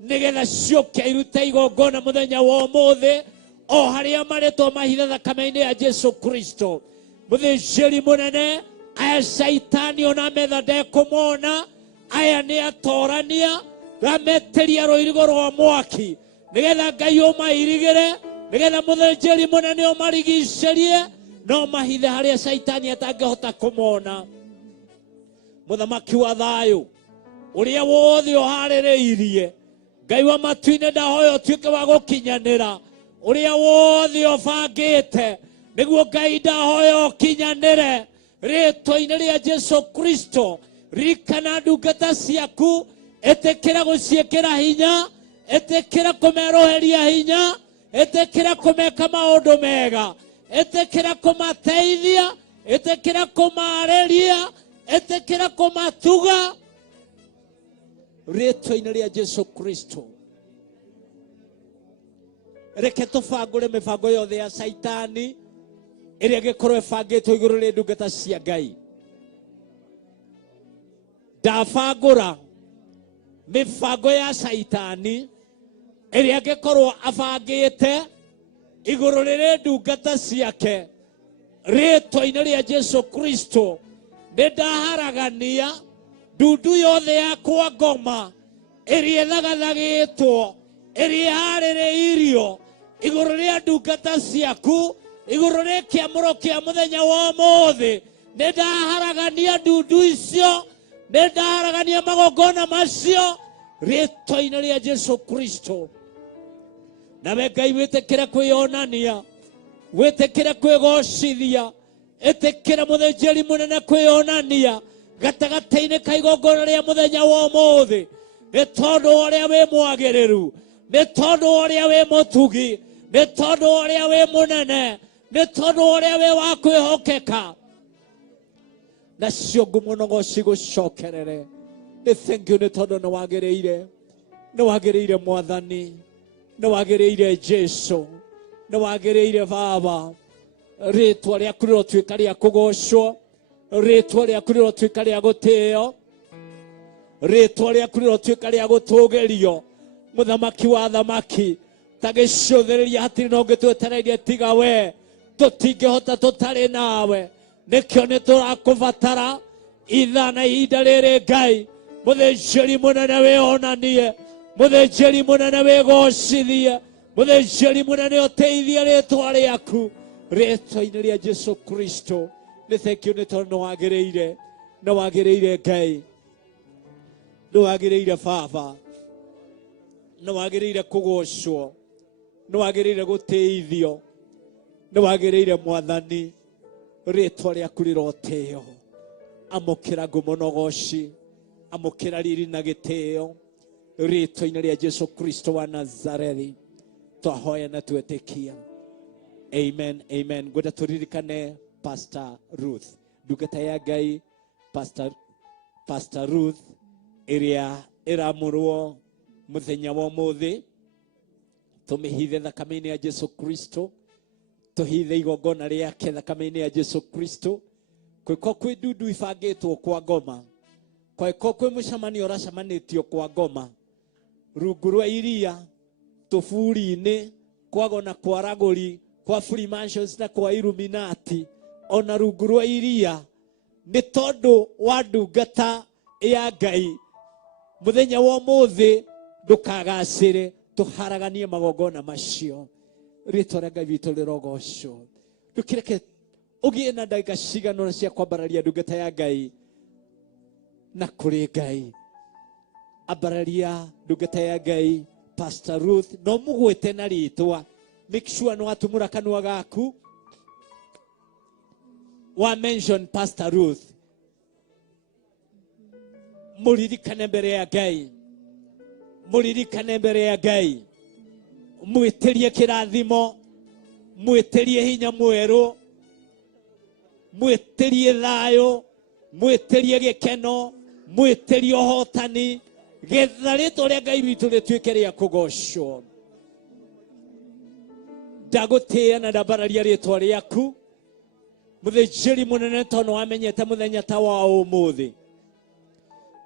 nigetha cioke irute igongona muthenya wa ũmũthĩ o harĩa marĩtwo mahitha thakame-inĩ ya Jesu Kristo. Muthĩnjĩri munene aya Saitani ona metha ndekũmona, aya nĩ atorania rameteria rũirigo rwa mwaki nigetha Ngai ũmairigĩre, nigetha muthĩnjĩri munene ũmarigicĩrie no mahithe harĩa Saitani atangĩhota kũmona. Muthamaki wa thayũ ũrĩa wothe ũharĩrĩirie, Ngai wa matu-inĩ ndahoya ũtuĩke wa gũkinyanĩra. Ũrĩa wothe ũbangĩte nĩguo Ngai ndahoya ũkinyanĩre rĩĩtwa-inĩ rĩa Jesu Kristo. Ririkana ndungata ciaku, ĩtĩkĩra gũciĩkĩra hinya, ĩtĩkĩra kũmeroheria hinya, ĩtĩkĩra kũmeka maũndũ mega, ĩtĩkĩra kũmateithia, ĩtĩkĩra kũmarĩria, ĩtĩkĩra kũmatuga rĩĩtwa-inĩ rĩa Jesu Kristo. Reke tũbangũre mĩbango yothe ya Saitani ĩrĩa ĩngĩkorwo ĩbangĩtwo igũrũ rĩa ndungata cia Ngai. Ndabangũra mĩbango ya Saitani ĩrĩa ĩngĩkorwo abangĩte igũrũ rĩa ndungata ciake rĩĩtwa-inĩ rĩa Jesu Kristo. Nĩ ndaharagania ndundu yothe ya kwa ngoma ĩrĩa ĩthagathagĩtwo ĩrĩa harĩrĩirio igũrũ rĩa ndungata ciaku igũrũ rĩa kĩamũro kĩa mũthenya wa ũmũthĩ. Nĩ ndaharagania ndundu icio, nĩ ndaharagania magongona macio rĩĩtwa-inĩ rĩa Jesu Kristo. Nawe Ngai wĩtĩkĩre kwĩonania, wĩtĩkĩre kwĩgocithia, ĩtĩkĩra muthĩnjĩri munene kwĩonania gatagatĩ-inĩ ka igongona rĩa mũthenya wa ũmũthĩ. Nĩ tondũ ũrĩa wĩ mwagĩrĩru, nĩ tondũ ũrĩa wĩ mũtugi, nĩ tondũ ũrĩa wĩ mũnene, nĩ tondũ ũrĩa wĩ wa kwĩhokeka. Nacio ngũmũnogo cigũcokerere. Nĩ thank you nĩ tondũ nĩ wagĩrĩire, nĩ wagĩrĩire Mwathani, nĩ wagĩrĩire Jesu, nĩ wagĩrĩire Baba. Rĩĩtwa rĩaku rĩrotuĩka rĩa kũgocwo, rĩĩtwa rĩaku rĩrotuĩka rĩa gũtĩĩo, rĩĩtwa rĩaku rĩrotuĩka rĩa gũtũũgĩrio. Mũthamaki wa thamaki, ta gĩcũthĩrĩria hatirĩ na ũngĩ twetereire tiga we, tũtingĩhota tũtarĩ nawe. Nĩkĩo nĩ tũrakũbatara ithaa na ihinda rĩrĩ Ngai. Mũthĩnjĩri mũnene wĩonanie, mũthĩnjĩri mũnene wĩgocithie, mũthĩnjĩri mũnene ũteithie rĩĩtwa rĩaku rĩĩtwa-inĩ rĩa Jesu Kristo. Nĩ thank you nĩ tondũ nĩ wagĩrĩire, nĩ wagĩrĩire Ngai, nĩ wagĩrĩire Baba, nĩ wagĩrĩire kũgocwo, nĩ wagĩrĩire gũteithio, nĩ wagĩrĩire Mwathani. Rĩĩtwa rĩaku rĩrotĩĩo. Amũkĩra ngũmũnogoci, amũkĩra riri na gĩtĩĩo rĩĩtwa-inĩ rĩa Jesu Kristo wa Nazarethi twahoya na twetĩkia. Amen, amen. Ngwenda tũririkane Pastor Ruth, ndungata ya Ngai Pastor Ruth ĩrĩa ĩramũrwo mũthenya wa ũmũthĩ. Tũmĩhithe thakame-inĩ ya Jesu Kristo, tũhithe igongona rĩake thakame-inĩ ya Jesu Kristo. Kwĩko kwĩ ndundu ibangĩtwo kwa ngoma, kwĩko kwĩ mũcemanio ũracemanĩtio kwa ngoma, rungu rwa iria, tũburi-inĩ, kwagona kwa ragũri, kwa Freemasons na kwa Illuminati, ona rungu rwa iria, nĩ tondũ wa ndungata ya Ngai. Mũthenya wa ũmũthĩ ndũkagacĩre, tũharaganie magongona macio. Rĩĩtwa rĩa Ngai witũ rĩrogocwo. Ndũkĩreke ũgĩe na ndagĩka cigana cia kwambararia ndungata ya Ngai na kũrĩ Ngai. Ambararia ndungata ya Ngai Pastor Ruth, no mũgwĩte na rĩĩtwa. Make sure no watumũra kanua gaku wa mention Pastor Ruth muririkane mbere ya Ngai, muririkane mbere ya Ngai, mwitirie kirathimo, mwitirie hinya mweru, mwitirie thayo, mwitirie gikeno, mwitirie hotani, getha ritwa ria Ngai witu rituike ria kugocwo. Ndagutia na ndabararia ritwa riaku muthĩnjĩri munene tono wamenyete muthenya ta wa ũmũthĩ.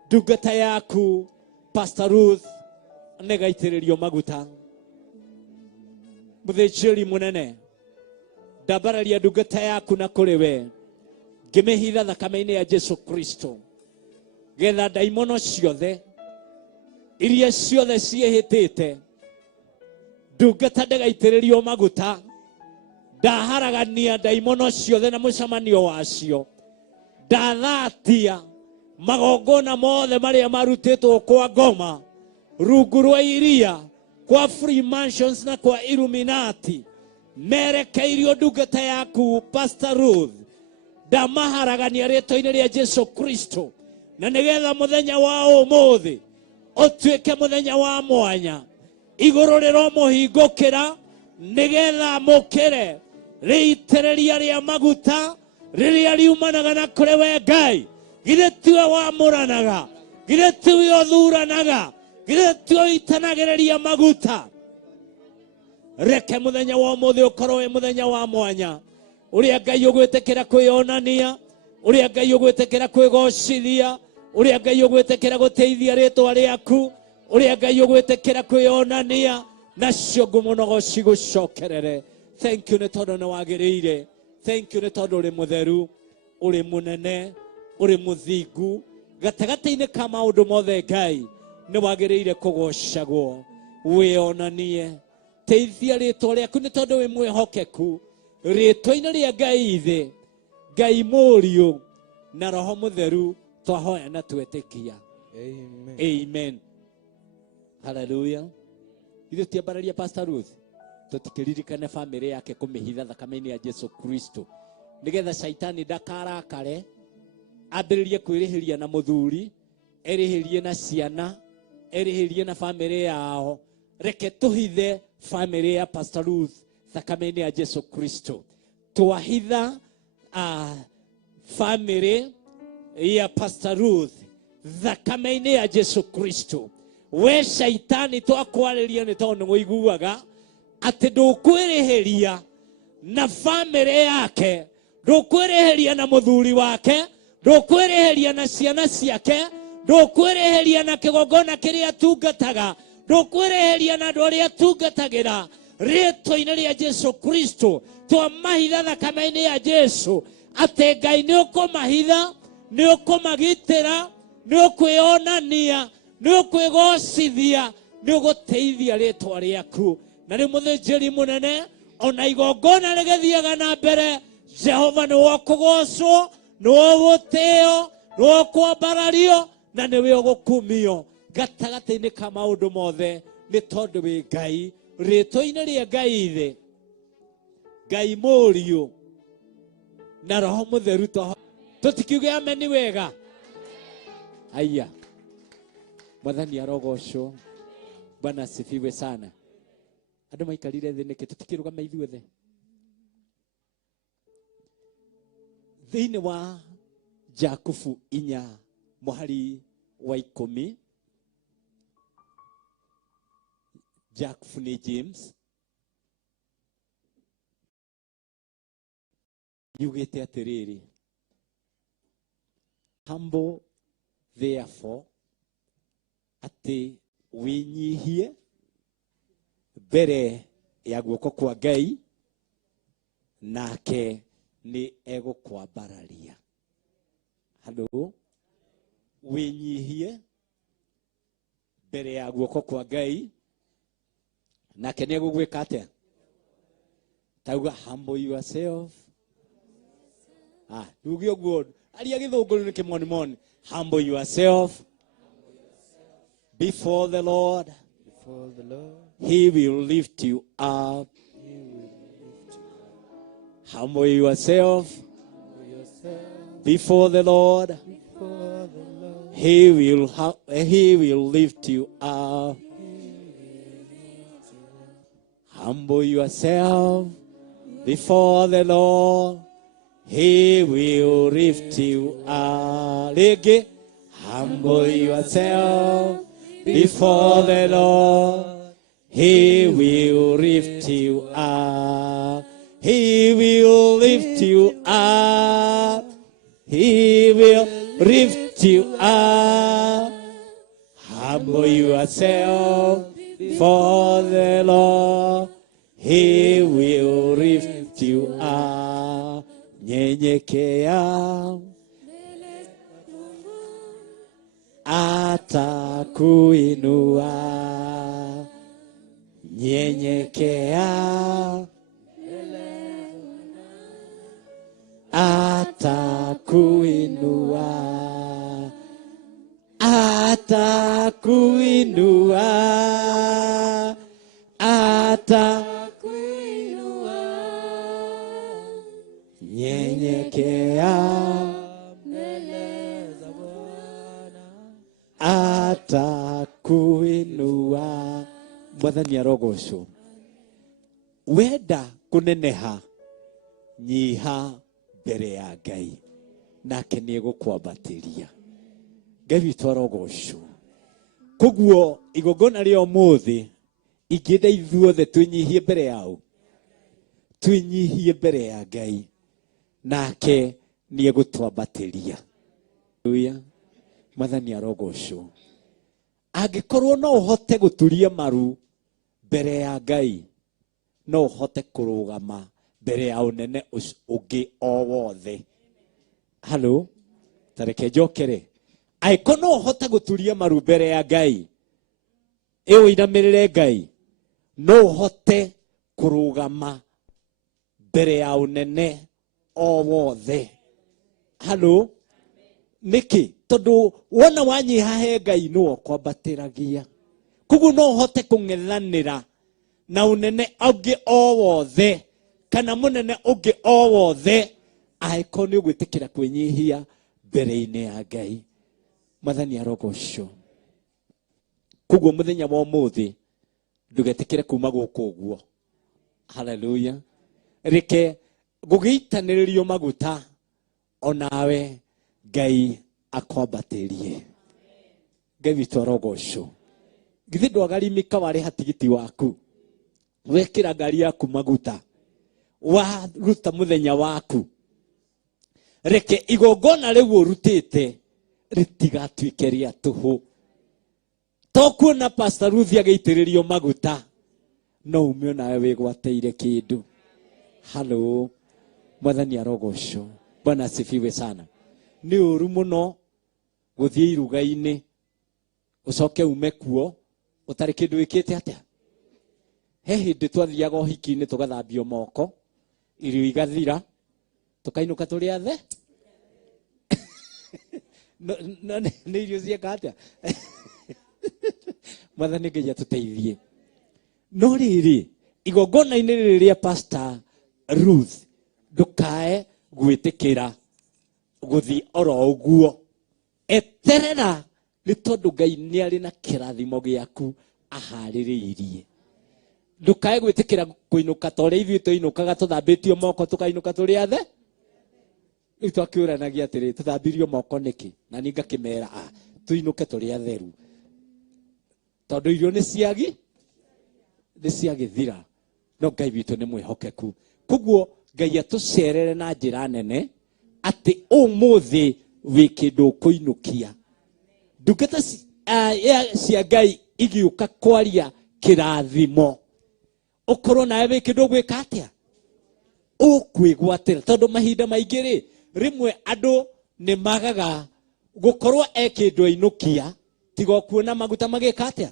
Ndungata yaku Pastor Ruth negaitĩrĩrio maguta. Muthĩnjĩri munene ndabararia ndungata yaku na kũrĩ we, ngĩmĩhitha thakame-inĩ ya Jesu Kristo, getha ndaimono ciothe iria ciothe ciĩhĩtĩte ndungata ndagaitĩrĩrio maguta, ndaharagania ndaimono ciothe na mũcemanio wacio, ndathatia magongona mothe marĩa marutĩtwo kwa ngoma rungu rwa iria, kwa Freemasons na kwa Illuminati, merekeirio ndungata yaku Pastor Ruth, ndamaharagania rĩtwa-inĩ rĩa Jesu Kristo, na nĩgetha mũthenya wa ũmũthĩ ũtuĩke mũthenya wa mwanya, igũrũ rĩromũhingũkĩra, nĩgetha mũkĩre rĩitĩrĩria rĩa maguta rĩrĩa riumanaga na kũrĩ we Ngai. Githĩ tiwe wamũranaga, githĩ tiwe ũthuranaga, githĩ tiwe ũitanagĩrĩria maguta. Reke muthenya wa ũmũthĩ ũkorwo wĩ muthenya wa mwanya, ũrĩa Ngai ũgwĩtĩkĩra kwĩonania, ũrĩa Ngai ũgwĩtĩkĩra kwĩgocithia, ũrĩa Ngai ũgwĩtĩkĩra gũteithia rĩtwa rĩaku, ũrĩa Ngai ũgwĩtĩkĩra kwĩonania, nacio ngũmũnogo cigũcokerere. Thank you nĩ tondũ nĩ wagĩrĩire. Thank you nĩ tondũ ũrĩ mũtheru, ũrĩ mũnene, ũrĩ mũthingu. Gatagatĩ-inĩ ka maũndũ mothe Ngai nĩ wagĩrĩire kũgocagwo, wĩonanie. Teithia rĩtwa rĩaku nĩ tondũ wĩ mwĩhokeku. Rĩtwa-inĩ rĩa Ngai thĩ, Ngai mũriũ na Roho Mũtheru twahoya na twetĩkia. Amen. Amen. Hallelujah. Ithuĩ tiambararia Pastor Ruth, tũtikĩririkane famĩlĩ yake kũmĩhitha thakame-inĩ ya Jesu Kristo, nĩgetha shaitani ndakarakare ambĩrĩrie kwĩrĩhĩria na mũthuri, erĩhĩrie na ciana, erĩhĩrie na famĩlĩ yao. Reke tũhithe famĩlĩ ya Pastor Ruth thakame-inĩ ya Jesu Kristo. Twahitha famĩlĩ ya Pastor Ruth thakame-inĩ ya Jesu Kristo. We shaitani twakwarĩria nĩ tondũ nĩwĩiguaga atĩ ndũkwĩrĩhĩria na famĩlĩ yake, ndũkwĩrĩhĩria na mũthuri wake, ndũkwĩrĩhĩria na ciana ciake, ndũkwĩrĩhĩria na kĩgongona kĩrĩa tungataga, ndũkwĩrĩhĩria na andũ arĩa tungatagĩra. Rĩtwa-inĩ rĩa Jesu Kristo twamahitha thakame-inĩ ya Jesu, atĩ Ngai nĩ ũkũmahitha, nĩ ũkũmagitĩra, nĩ ũkwĩonania, nĩ ũkwĩgocithia, nĩ ũgũteithia rĩtwa rĩaku. Na rĩ mũthĩnjĩri mũnene, ona igongona rĩgĩthiaga na mbere, Jehova nĩwe ũkũgocwo, nĩwe ũgũtĩo, nĩwe ũkwambarario, na nĩwe ũgũkumio. Gatagatĩ-inĩ ka maũndũ mothe nĩ tondũ wĩ Ngai. Rĩtwa-inĩ rĩa Ngai thĩ, Ngai mũriũ na Roho Mũtheru tũtikiuge ameni wega. Aya, Mwathani arogocwo. Bwana asifiwe sana. Andũ maikarire thĩ nĩkĩ tũtikĩrũgama ithuothe? Thĩinĩ wa Jakubu 4 mũhari wa 10, Jakubu nĩ James, yugĩte atĩrĩrĩ: Humble therefore, atĩ wĩnyihie mbere ya guoko kwa Ngai, nake nĩ egũkwambararia. Hallå? Wĩnyihie mbere ya guoko kwa Ngai, nake nĩ egũgwĩka atĩa? Tauga humble yourself. Uge ũguo, aria gĩthũngũ nĩ kĩmonimoni. Humble yourself before the Lord. Before the Lord, He will lift you up. He will lift you up. Humble yourself Humble yourself before the Lord. before the Lord. He will lift you up. Humble yourself before the Lord. He will lift you up. Again. Humble yourself before the Lord. He will lift you up. He will lift you up. He will lift you up. Humble yourself before the Lord. He will lift you up. Nyenyekea atakuinua. Nyenyekea atakuinua. Atakuinua. Atakuinua. Nyenyekea atakuinua. Mwathani arogocwo. Wenda kuneneha nyiha mbere ya Ngai, nake nĩ egũkwambatiria. Ngai witũ arogocwo. Koguo igongona rĩa ũmũthĩ ingĩenda ithuothe twĩnyihie mbere yao, twĩnyihie mbere ya Ngai, nake nĩ egũtwambatiria. Haleluya. Mwathani arogocwo. Angĩkorwo no ũhote gũturia maru mbere ya Ngai, no ũhote kũrũgama mbere ya ũnene ũngĩ o wothe. Halo, tareke njokere. Angĩkorwo no ũhote gũturia maru mbere ya Ngai, ũinamĩrĩre Ngai, no ũhote kũrũgama mbere ya ũnene o wothe. Halo, niki tondu wona wanyiha he Ngai no kwambatiragia. Koguo no ũhote kũng'ethanĩra na ũnene ũngĩ o wothe, kana mũnene ũngĩ o wothe, angĩkorwo nĩ ũgwĩtĩkĩra kwĩnyihia mbere-inĩ ya Ngai. Mwathani arogocwo. Koguo mũthenya wa ũmũthĩ ndũgetĩkĩre kuma gũkũ ũguo. Haleluya. Reke gũgĩitanĩrĩrio maguta onawe Ngai akwambatirie. Ngai witũ arogocwo. Githĩ ndwagarimika warĩha tigiti waku, wekĩra ngari yaku maguta, waruta mũthenya waku, reke igongona rĩu ũrutĩte rĩtigatuĩke rĩa tũhũ. To kuona Pastor Ruth agĩitĩrĩrio maguta no ume nawe wĩgwateire kĩndũ. Halo, Mwathani arogocwo. Bwana asifiwe sana. Nĩ ũru mũno gũthiĩ iruga-inĩ ũcoke ume kuo ũtarĩ kĩndũ wĩkĩte atĩa. He hĩndĩ twathiaga ũhiki-inĩ tũgathambio moko, irio igathira, tũkainũka tũrĩ athe. Nĩ irio cieka atĩa. Mwathani Ngai atũteithie. No rĩrĩ, igongona-inĩ rĩrĩ rĩa Pastor Ruth, ndũkae gwĩtĩkĩra gũthiĩ oro ũguo. Eterera nĩ tondũ Ngai nĩ arĩ na kĩrathimo gĩaku aharĩrĩirie. Ndũkae gwĩtĩkĩra kũinũka ta ũrĩa ithuĩ tũinũkaga tũthambĩtio moko tũkainũka tũrĩ athe. Rĩu twakĩũranagia atĩrĩ, tũthambirio moko nĩkĩ? Na niĩ ngakĩmera tũinũke tũrĩ atheru. Tondũ irio nĩ ciagĩthira. No Ngai witũ nĩ mwĩhokeku. Koguo Ngai atũcerere na njĩra nene atĩ ũmũthĩ wĩ kĩndũ ũkũinũkia. Ndungata cia Ngai igĩũka kwaria kĩrathimo, ũkorwo nawe wĩ kĩndũ ũgwĩka atĩa? Ũkwĩgwatĩra. Tondũ mahinda maingĩ rĩ, rĩmwe andũ nĩ magaga gũkorwo kĩndũ ainũkia, tiga kuona maguta magĩka atĩa.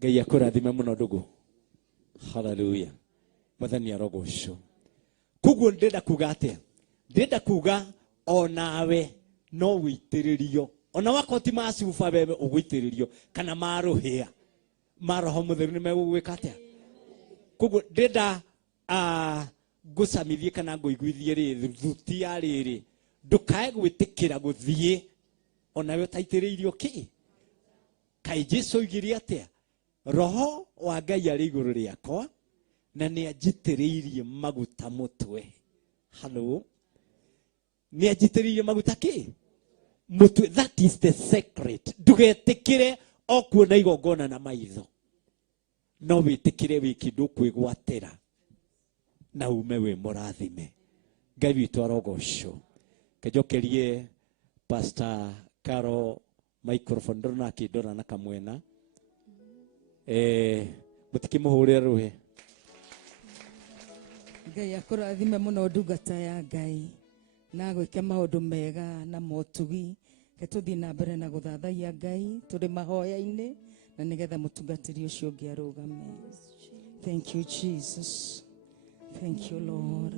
Ngai akũrathime mũno ndugu. Hallelujah. Mwathani arogocwo. Koguo ndĩrenda kuga atĩa? Ndĩrenda kuga onawe no wĩitĩrĩrio. Ona wako ti macuba wewe ũgwĩitĩrĩrio kana marũhĩa. Maroho mũtheru nĩ megũgwĩka atĩa? Koguo ndĩrenda ngucamithie kana nguiguithie ri thuti ya riri ndukae gwitikira guthie onawe taitiriirio ki kai Jesu oigire atia roho wa Ngai ari iguru riakwa na ni anjitiriirie maguta mutwe. Hello, ni anjitiriirie maguta ki mutwe. That is the secret. Ndugetikire okuona igongona na maitho, no witikire wiki ndukwigwatira na ume we murathime. Ngai witu arogocwo. Kejokerie Pastor Caro microphone ndona akindora na kamwena mutikimuhurira ruhe. Ngai akurathime muno ndungata ya Ngai na gwike maundu mega na motugi ketuthi na mbere na guthathaia Ngai turi mahoya-ini na nigetha mutungatiri ucio ungi arugame. Thank you Jesus. Thank you Lord.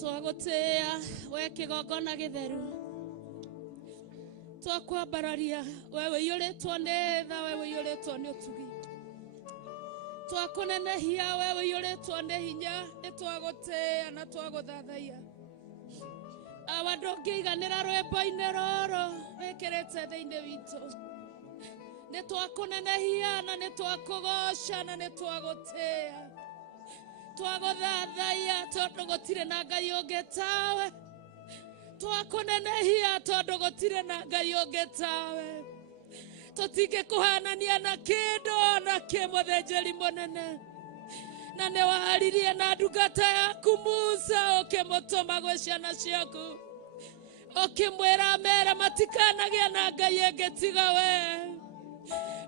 Twagotea we kigongona githeru twakwambararia wewe yuritwo ni tha wewe yuritwo ni utugi twakunenehia wewe yuritwo ni hinya nitwagotea na twaguthathaia awa ndungiiganira rwimbo-ini ruru wikirite thiini witu nitwakunenehia na nitwakugoca na nitwagutea twaguthathaia tondu gutire na ngai ungi tawe twakunenehia tondu gutire na ngai ungi tawe tutingikuhanania na kindu ona kimuthenjeri munene na ni waharirie na ndungata yaku Musa ukimutuma gwi ciana ciaku ukimwira mere matikanagia na ngai ungi tiga we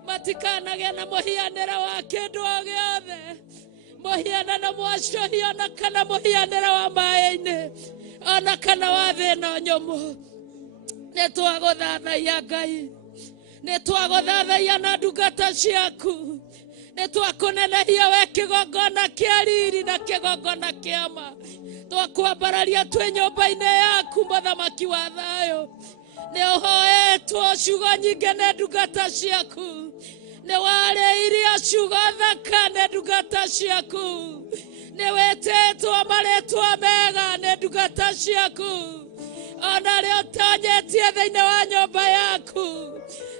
matikanagia na muhianira wa kindu o giothe muhianana mwacohi ona kana muhianira wa maĩ-inĩ ona kana wa thĩna nyũmũ nĩtwagũthathaia Ngai nĩtwagũthathaia na ndungata ciaku nĩtwakũnenehia we kĩgongona kĩa riri na kĩgongona kĩa ma twakwambararia twĩ nyũmba-inĩ yaku mũthamaki wa thayũ nĩũhoetwo ciugo nyingĩ nĩ ndungata ciaku ne wale iria ciugo thaka nĩ ndungata ciaku nĩ wĩtĩtwo marĩtwa mega nĩ ndungata ciaku ona rĩo ũtonyetie thĩinĩ wa nyũmba yaku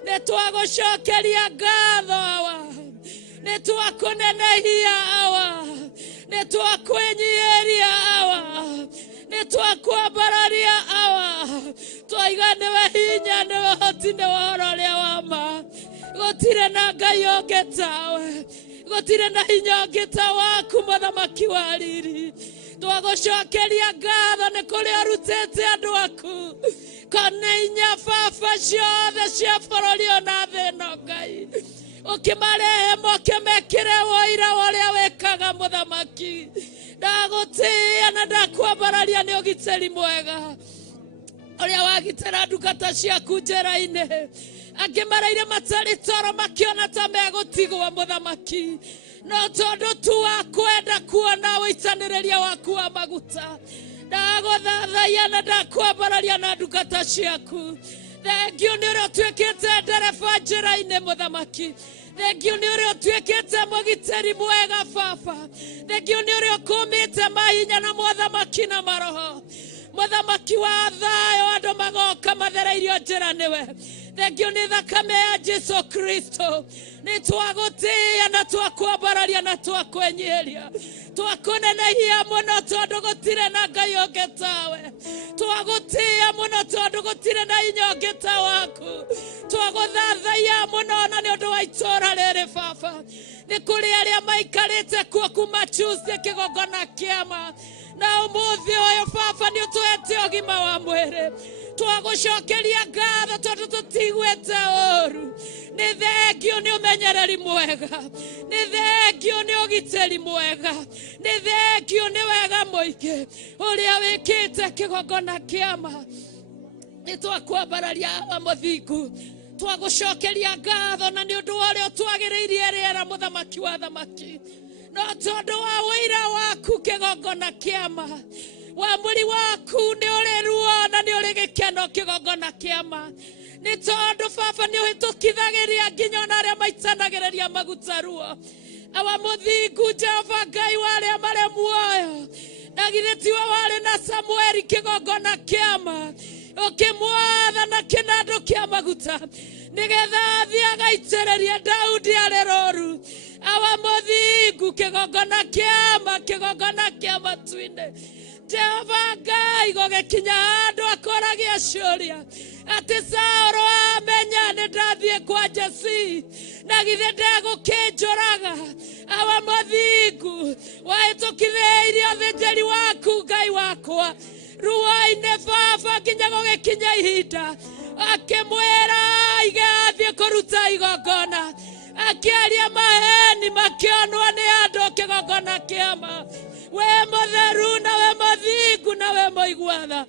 nĩtwagũcokeria ngatho awa nĩtwakũnenehia awa nĩtwakwĩnyihĩria mutinde wa ria wama gotire na ngai onge tawe gotire na hinya onge tawaku muthamaki wa riri twagucokeria ngatho nĩ kũrĩa ũrutĩte andũ aku kone inya baba ciothe cia bũrũri ona thĩ ĩno Ngai ũkĩmarehe mokĩmekĩre ũira ũrĩa wĩkaga mũthamaki ndagũtĩĩa na ndakwambararia nĩ ũgitĩri mwega ũrĩa wagitĩra ndungata ciaku njĩra-inĩ angĩ maraire matarĩ toro makĩona ta megũtigwo mũthamaki no tondũ tu wa kwenda kuona wĩitanĩrĩria waku wa maguta ndagũthathaiya na ndakwambararia na ndungata ciaku thengiũ nĩ ũrĩa ũtuĩkĩte ndereba njĩra-inĩ mũthamaki thengiũ nĩ ũrĩa ũtuĩkĩte mũgitĩri mwega baba thengiũ nĩ ũrĩa ũkũmĩte mahinya na mũthamaki na maroho mũthamaki wa thayũ andũ magoka mathereirio njĩra nĩwe thengiũ nĩ thakame ya Jesu Kristo nĩ twagũtĩĩa na twakwambararia na twakwenyeria twakũnenehia mũno tondũ gũtirĩ na ngai ũngĩ tawe twagũtĩĩa mũno tondũ gũtirĩ na hinya ũngĩ ta waku twagũthathaiya mũno na nĩ ũndũ wa itũũra rĩrĩ baba nĩ kũrĩ arĩa maikarĩte kuo kuma Tuesday kĩgongona kĩama na ũmũthĩ ũyũ baba nĩ ũtũhete ũgima wa mwĩrĩ twagucokeria ngatho tondũ tũtigwĩte ũũru nĩ thengiũ nĩ ũmenyereri mwega nĩ thengiũ nĩ ũgitĩri mwega nĩ thengiũ nĩ wega mũingĩ ũrĩa wĩkĩte kĩgongona kĩama nĩ twakwambararia wa mũthingu twagucokeria ngatho na nĩ ũndũ ũrĩa twagĩrĩirie rĩera mũthamaki wa thamaki no tondũ wa wĩira waku kĩgongona kĩama wamũri waku nĩ ũrĩ ruo na nĩ ũrĩ gĩkeno kĩgongona kĩama nĩ tondũ baba nĩ ũhĩtũkithagĩria nginya na arĩa maitanagĩrĩria maguta ruo awa mũthingu Jehova Ngai wa arĩa marĩ muoyo na githĩ tiwe warĩ na Samueli kĩgongona kĩama ũkĩmwatha na kĩnandũ kĩa maguta nĩgetha athiĩ agaitĩrĩrie Daudi arĩ rũũru awa mũthingu kĩgongona kĩama twinde Jehova Ngai gũgĩkinya handũ akoragia ciũria atĩ Saũlũ amenya nĩ ndathiĩ kwa Jesii na githĩ ndegũkĩnjũraga awa mũthingu wahĩtũkithĩirie ũthĩnjĩri waku Ngai wakwa ruo-inĩ baba nginya gũgĩkinya ihinda akĩmwĩra aige athiĩ kũruta igongona akĩaria maheni makĩonwo nĩ andũ kĩgongona kĩama we mũtheru na we mũthingu na we mũigua-tha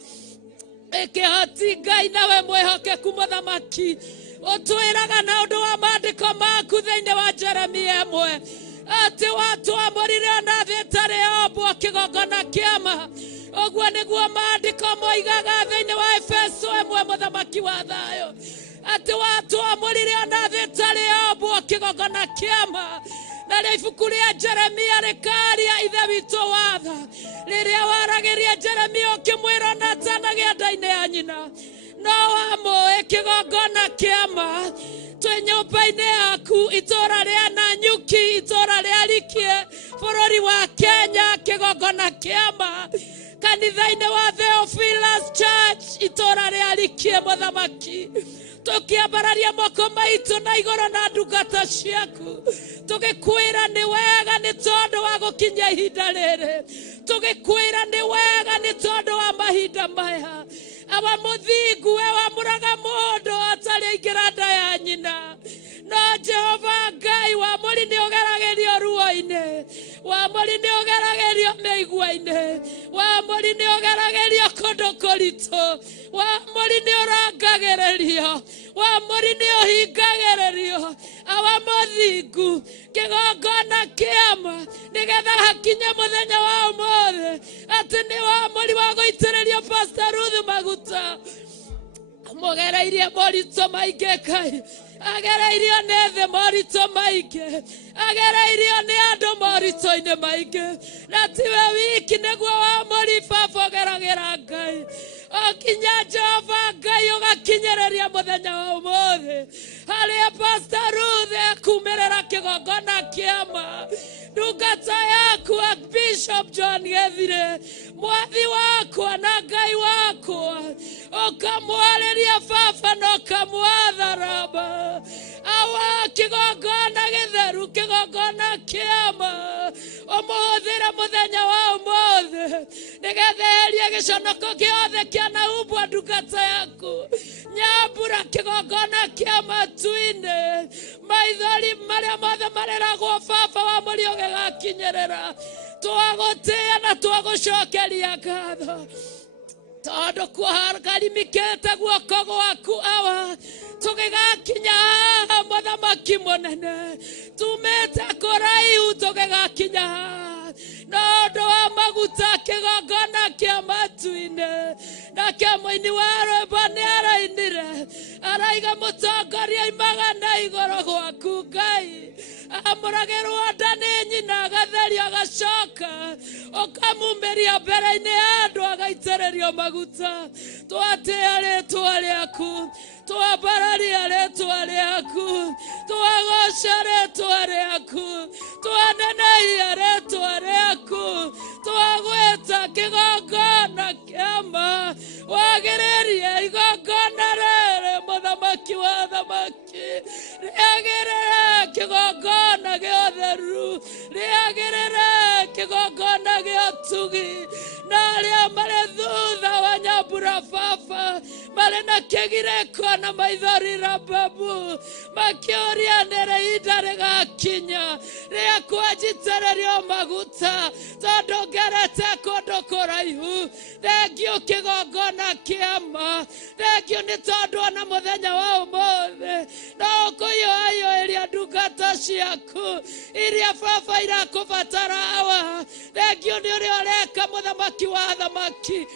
ĩkĩhoti Ngai na we mwĩhokeku mũthamaki ũtwĩraga na ũndũ wa maandĩko maku thĩinĩ wa Jeremia 1 atĩ watwamũrire ona thĩ ĩtarĩ ombwo kĩgongona kĩama ũguo nĩguo maandĩko moigaga thĩinĩ wa Efeso 1 mũthamaki wa thayũ atĩ watwamũrire ona thĩ ĩtarĩ ombwo kĩgongona kĩama na rĩa ibuku rĩa Jeremia rĩkaria ithe witũ watha rĩrĩa waragĩria Jeremia ũkĩmwĩra na atanagĩa nda-inĩ ya nyina no wamũĩ kĩgongona kĩama twĩ nyũmba-inĩ yaku itũũra rĩa Nanyuki itũũra rĩa Rikie bũrũri wa Kenya kĩgongona kĩama kanitha-inĩ wa Theophilus Church itũũra rĩa Rikie mũthamaki tukiambararia moko maitũ na igũrũ na ndungata ciaku tũgĩkwĩra nĩ wega nĩ tondũ wa gũkinya ihinda rĩrĩ tũgĩkwĩra nĩ wega nĩ tondũ wa mahinda maya awa mũthingu we wamũraga mũndũ atarĩ aingĩra nda ya nyina no Jehova Ngai wamũri nĩ ũgeragĩrio ruo-inĩ wamũri nĩ ũgeragĩrio mĩigua-inĩ wamũri nĩ ũgeragĩrio kũndũ kũritũ wamũri nĩ ũrangagĩrĩrio wamũri nĩ ũhingagĩrĩrio awa mũthingu kĩgongona kĩama nĩgetha hakinye mũthenya wa ũmũthĩ atĩ nĩ wamũri wa gũitĩrĩrio Pastor Ruth maguta mũgereirie moritũ maingĩ Ngai agereirio nĩ thĩ moritũ maingĩ agereirio nĩ andũ moritũ-inĩ maingĩ na tiwe wiki nĩguo wamũri baba ũgeragĩra Ngai okinya Jehova Ngai ũgakinyĩrĩria mũthenya wa ũmũthĩ harĩa Pastor Ruth akumĩrĩra kĩgongona kĩama ndungata yaku Bishop John Gethire mwathi wakwa na Ngai wakwa ukamwariria baba na ukamwatharaba awa kigongona githeru kigongona kiama umuhuthire muthenya wa umothe nigetheria giconoko giothe kia naumbwa ndungata yaku nyambura kigongona kia matu-ini maithori maria mothe mareragwo baba wa muri ugigakinyirira twagutia na twagucokeria ngatho tondu kwarimikite guoko gwaku awa tugigakinya haha muthamaki munene tumite kuraihu tugigakinya nondu wa maguta kigongona kia matu-ini na kia muini wa rwimbo ni arainire araiga mutongoria imagana iguru gwaku Ngai amuragirwo nda ni nyina agatherio agacoka ukamumiria mbere-ini ya andu agaitĩrĩrio maguta twatia rĩtwa rĩaku twambararia rĩtwa rĩaku twagoca rĩtwa rĩaku twanenehia rĩtwa rĩaku twagwĩta kĩgongona kĩa ma wagĩrĩrie igongona rĩrĩ mũthamaki wa thamaki rĩagĩrĩre kĩgongona gĩa ũtheru rĩagĩrĩre kĩgongona gĩa ũtugi na arĩa marĩ thutha wa nyambura baba marĩ na kĩgirĩko na maithori rababu makĩũria nĩ rĩ ihinda rĩgakinya rĩa kwanjitĩrĩrio maguta tondũ ngerete kũndũ kũraihu thengio kĩgongona kĩa ma thengio nĩ tondũ ona mũthenya wa ũmũthĩ no ũkũiyũĩria ndungata ciaku iria baba irakũbatara awa thengio nĩ ũrĩa ũreka mũthamaki wa thamaki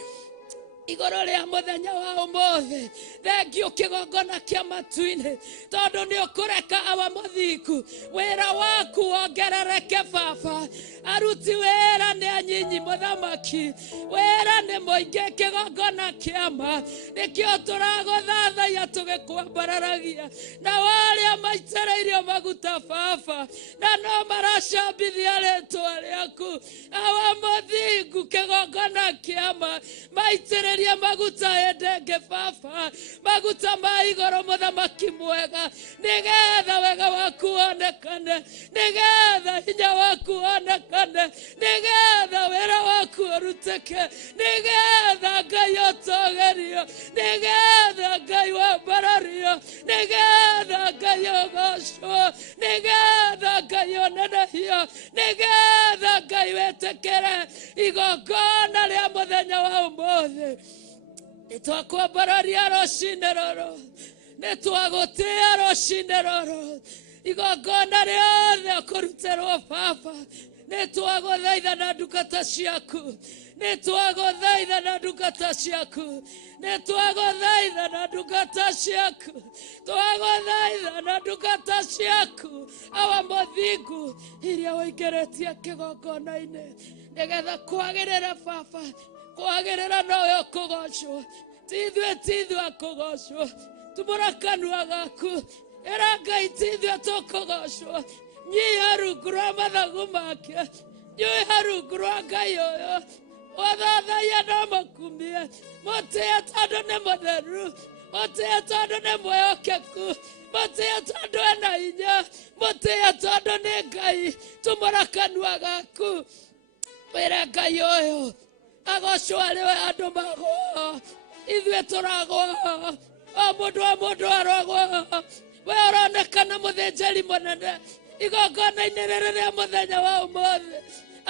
igoro ria muthenya wa ũmũthĩ thengio kĩgongona kia matu-ini tondu ni ukureka awa muthingu wira waku wongerereke baba aruti wira ni anyinyi muthamaki wira ni muingi kĩgongona kia ma nikio turagũthathaiya tugikwambararagia na waria maitĩrĩirio maguta baba na no maracambithia rĩtwa rĩaku awa muthingu kĩgongona kia ma maitĩrĩirio maguta endenge baba maguta ma igoro muthamaki mwega nigetha wega waku onekane nigetha hinya waku onekane nigetha wĩra waku ũrutĩke nigetha Ngai ũtũgĩrio nigetha Ngai wambarario nigetha Ngai ũgocwo nigetha Ngai ũnenehio nigetha Ngai wĩtĩkĩre igongona rĩa mũthenya wa ũmũthĩ nĩtwakwambararia rũcinĩ rũrũ nĩtwagũtĩa rũcinĩ rũrũ igongona rĩothe ũkũrutĩrwo baba nĩtwagũthaithana ndungata ciaku nĩtwagũthaithana ndungata ciaku nĩtwagũthaithana ndungata ciaku twagũthaithana ndungata ciaku awa mũthingu iria ũingĩrĩtie kĩgongona-inĩ nĩgetha kwagĩrĩra baba kwagĩrĩra nowe ũkũgocwo tithuĩ akũgocwo tumũra kanua gaku ĩra Ngai tithuĩ tũkũgocwo nyia rungu rwa mathagu make nyuĩ rungu rwa Ngai ũyũ ũthathaiya no mũkumie mũtĩe tondũ nĩ mũtheru mũtĩe tondũ nĩ mwĩhokeku mũtĩe tondũ ena hinya mũtĩe tondũ nĩ Ngai tumũra kanua gaku wĩre Ngai ũyũ agocwo arĩwe andũ magwo ithuĩ tũragwo o mũndũ arogwo we ũronekana mũthĩnjĩri mũnene igongona-inĩ rĩrĩ rĩa mũthenya wa ũmũthĩ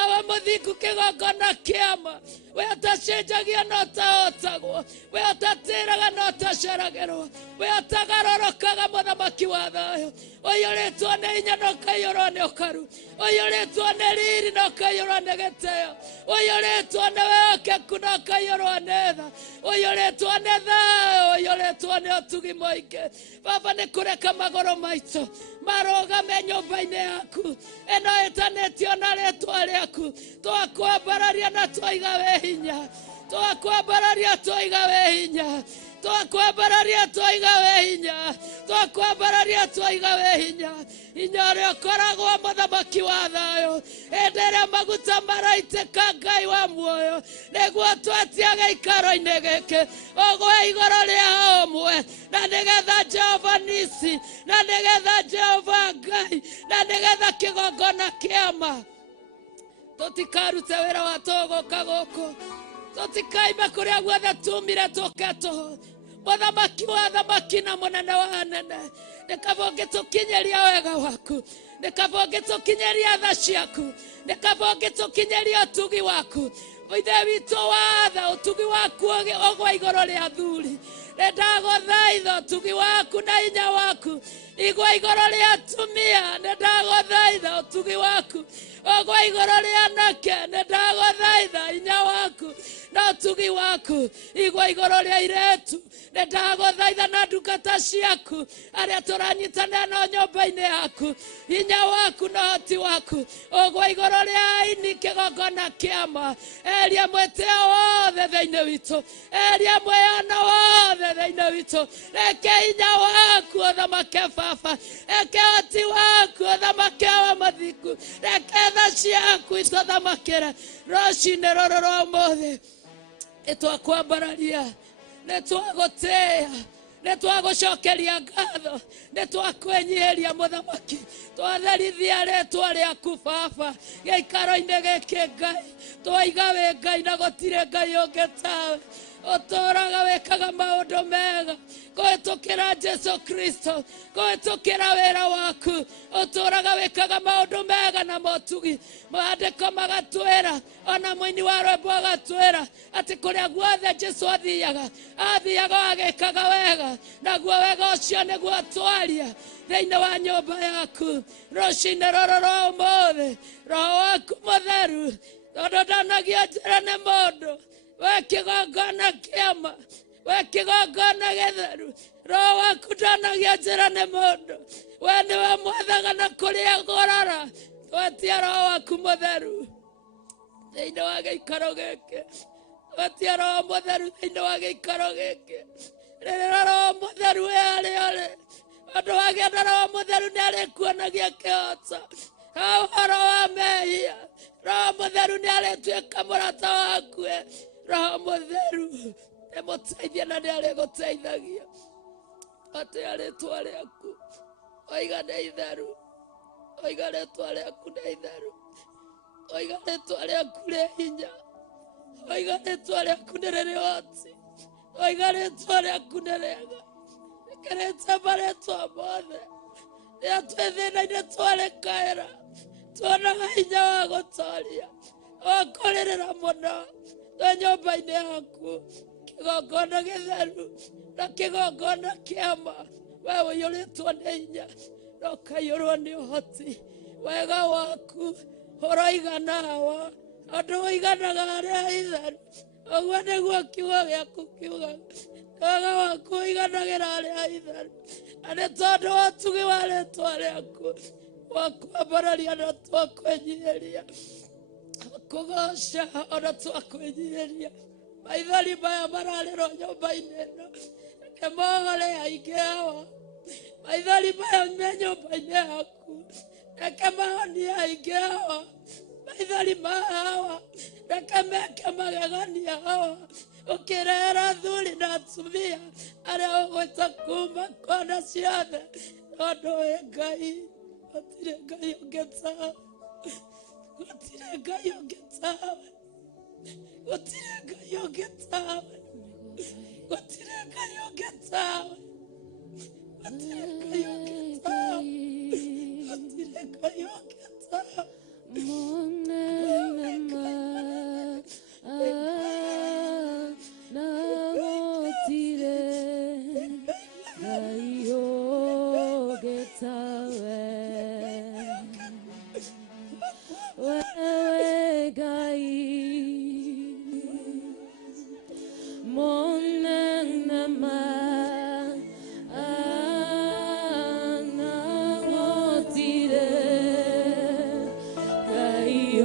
awa mũthingu kĩgongona kĩama we ũtacenjagia no ũtahotagwo we ũtatĩraga no ũtaceragĩrwo we ũtagarũrũkaga mũthamaki wa thayũ ũiyũrĩtwo nĩ hinya no ũkaiyũrwo nĩ ũkaru ũiyũrĩtwo nĩ riri no ũkaiyũrwo nĩ gĩtĩo ũiyũrĩtwo nĩ wĩhokeku no ũkaiyũrwo nĩ tha ũiyũrĩtwo nĩ thayũ ũiyũrĩtwo nĩ ũtugi mũingĩ baba nĩ kũreka magũrũ maitũ marũgame nyũmba-inĩ yaku ĩno ĩtanĩtio na rĩtwa rĩaku twakwambararia na twaiga wĩ hinya twakwambararia twaiga wĩ hinya twakwambararia twaigawe hinya twakwambararia twaigawe hinya hinya ũrĩa ũkoragwo mũthamaki wa thayũ hĩndĩ ĩrĩa maguta maraitĩka Ngai wa muoyo nĩguo twetia gĩikaro-inĩ gĩkĩ ũgwe igũrũ rĩa ũmwe na nĩgetha Jehova Nisi na nĩgetha Jehova Ngai na nĩgetha kĩgongona kĩama tũtikarute wĩra wa tũgũka gũkũ tũtikaime kũrĩa guothe tumire tũke tũho mũthamaki wa thamaki na mũnene wa anene nĩkaba ũngĩtũkinyeria wega waku nĩkaba ũngĩtũkinyeria tha ciaku nĩkaba ũngĩtũkinyeria ũtugi waku ithe witũ watha ũtugi waku ũgwa igũrũ rĩa athuri nĩndagũthaitha ũtugi waku na hinya waku igwa igũrũ rĩa atumia nĩndagũthaitha ũtugi waku ũgwa igũrũ rĩa anake nĩndagũthaitha hinya waku na ũtugi waku igwa igũrũ rĩa airĩtu nĩndagũthaitha na ndungata ciaku arĩa tũranyitanĩra nao nyũmba-inĩ yaku hinya waku na ũhoti waku ũgwa igũrũ rĩa aini kĩgongona kĩama eria mwĩtĩo wothe thĩinĩ witũ eria mwĩyano wothe thĩinĩ witũ reke hinya waku ũthamake baba reke ũhoti waku ũthamake wa mathiku reke tha ciaku itũthamakĩre rũcinĩ rũrũ rwa ũmũthĩ nĩtwakwambararia nĩtwagũtĩĩa nĩtwagũcokeria ngatho nĩtwakwĩnyihĩria mũthamaki twatherithia rĩtwa rĩaku baba gĩikaro-inĩ gĩkĩ Ngai twaiga wĩ Ngai na gũtirĩ Ngai ũngĩ tawe ũtũũraga wĩkaga maũndũ mega kũhĩtũkĩra Jesu Kristo kũhĩtũkĩra wĩra waku ũtũũraga wĩkaga maũndũ mega na motugi maandĩko magatwĩra ona mũini wa rwĩmbo agatwĩra atĩ kũrĩa guothe Jesu athiaga agĩkaga wega naguo wega ũcio nĩguo atwaria thĩinĩ wa nyũmba yaku rũcinĩ rũrũ rwa ũmũthĩ roho waku mũtheru tondũ ndanagia njĩra nĩ mũndũ we kĩgongona kĩama we kĩgongona gĩtheru roho waku ndanagia njĩra nĩ mũndũ we nĩwe mwathaga na kũrĩa ngorora twetia roho waku mũtheru thĩinĩ wa gĩikaro gĩkĩ twetia roho mũtheru thĩinĩ wa gĩikaro gĩkĩ rĩrĩa roho mũtheru we arĩ ũrĩ andũ wagĩa na roho mũtheru nĩ arĩkuonagia kĩhoto ũhoro wa mehia roho mũtheru nĩ arĩtuĩka mũrata waku roho mũtheru nĩ mũteithia na nĩ arĩgũteithagia atĩ rĩtwa rĩaku oiga nĩ itheru oiga rĩtwa rĩaku nĩ itheru oiga rĩtwa rĩaku rĩ hinya oiga rĩtwa rĩaku nĩ rĩrĩ ũhoti oiga rĩtwa rĩaku nĩ rĩega rĩkĩrĩte marĩtwa mothe rĩrĩa twĩ thĩna-inĩ twarĩkaĩra tuonaga hinya wa gũtooria wa kũrĩrĩra mũno twĩ nyũmba-inĩ yaku kĩgongona gĩtheru na kĩgongona kĩama we ũiyũrĩtwo nĩ hinya na ũkaiyũrwo nĩ ũhoti wega waku ũroigana hawa andũ ũiganaga arĩa itheru ũguo nĩguo kiugo gĩaku kiugaga wega waku ũiganagĩra arĩa itheru na nĩ tondũ wa ũtugi wa rĩtwa rĩaku wakwambararia na twakwĩnyihĩria kũgoca ona twakwĩnyihĩria maithori maya mararĩrwo nyũmba-inĩ ĩno reke mohore aingĩ hawa maithori maya me nyũmba-inĩ yaku reke mahonie aingĩ hawa maithori ma hawa reke meke magegania hawa ũkĩrehera athuri na atumia arĩa ũgwĩta kuma kona ciothe tondũ wĩ Ngai gũtirĩ Ngai ũngĩ tawe gũtirĩ Ngai ũngĩ tawe gũtirĩ Ngai ũngĩ tawe gũtirĩ Ngai ũngĩ tawe gũtirĩ Ngai ũngĩ tawe gũtirĩ Ngai ũngĩ tawe Gai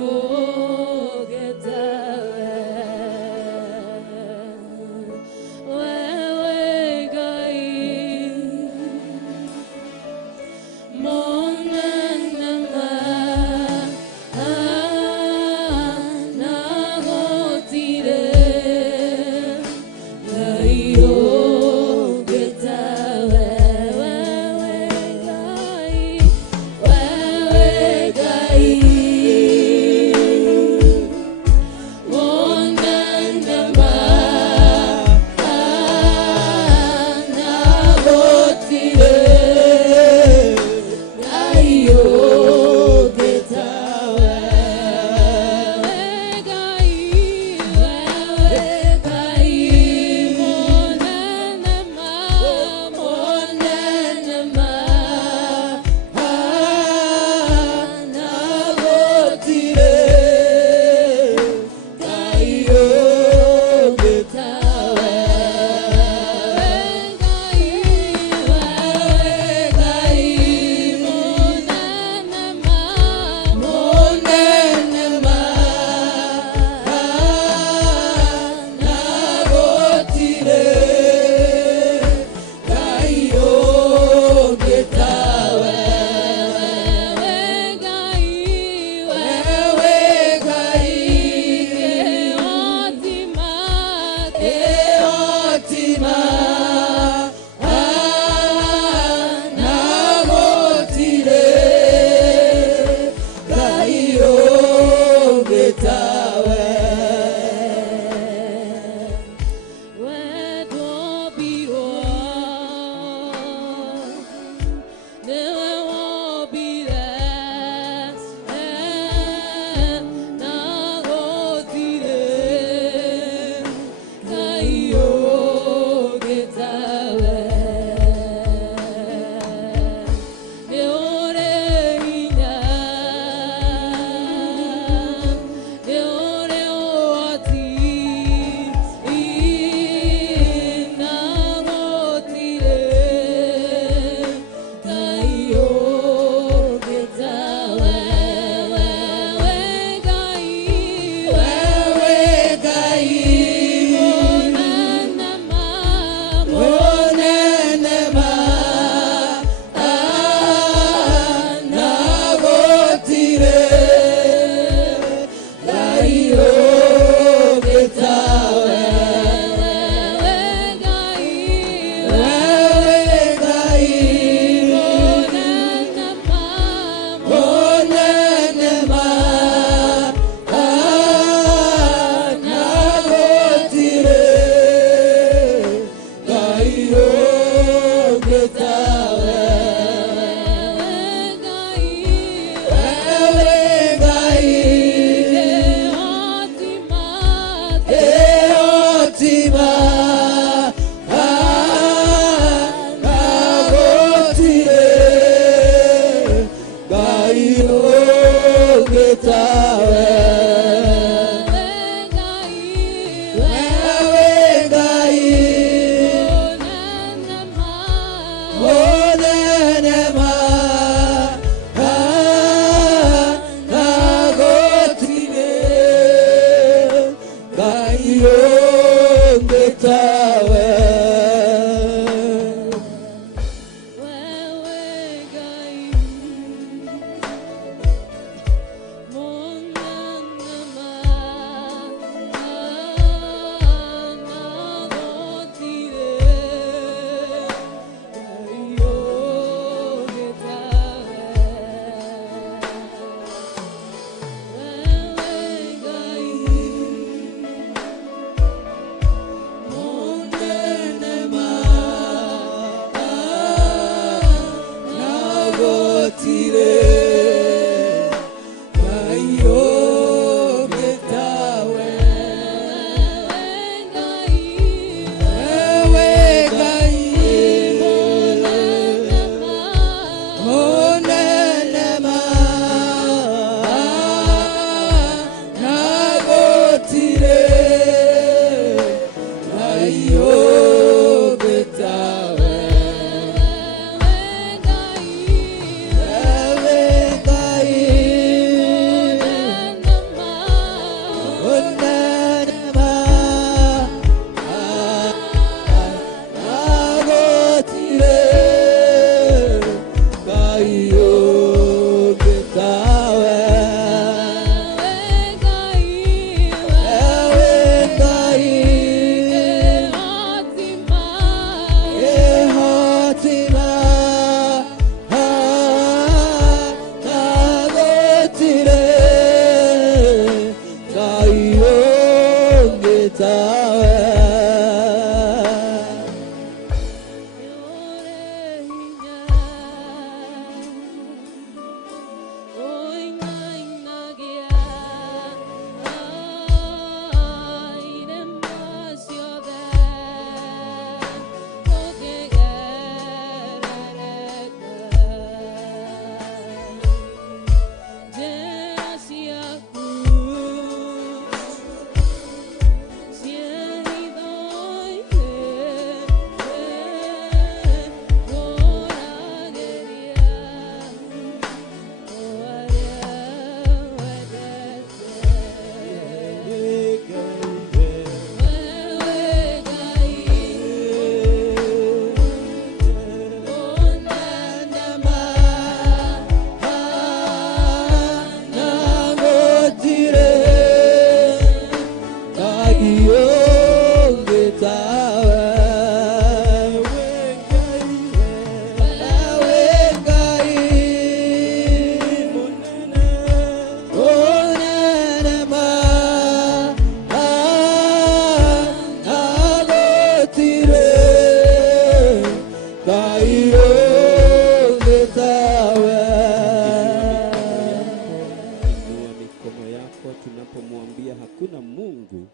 tunapomwambia hakuna Mungu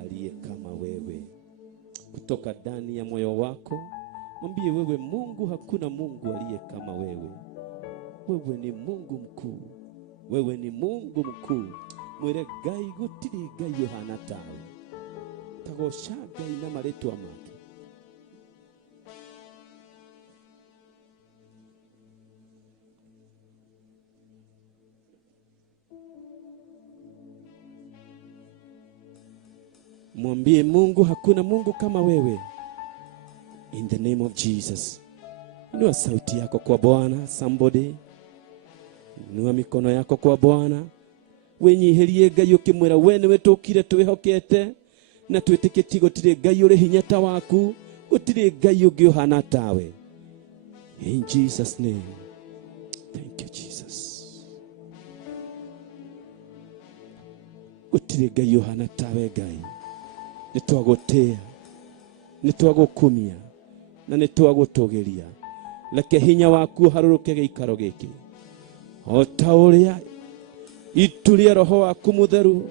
aliye kama wewe. kutoka ndani ya moyo wako. Mwambie wewe Mungu, hakuna Mungu aliye kama wewe. Wewe ni Mungu mkuu. Wewe ni Mungu mkuu. Mwere Ngai gutiri Ngai yohana tawe. Tagosha Ngai na maretwa make. Mwambie Mungu, hakuna Mungu kama wewe. In the name of Jesus. Inua sauti yako kwa Bwana, somebody. Inua mikono yako kwa Bwana. Wenyiherie Ngai ukimwira we niwe tukire twihokete na twitikitie gutire Ngai uri hinya ta waku, gutire Ngai ungi uhana tawe. In Jesus name. Thank you Jesus. Gutire Ngai uhana tawe Ngai. Nitwagutia, nitwagukumia na nitwagutogeria. Leke hinya waku haruruke giikaro giki. O ta uria itu ria Roho waku mutheru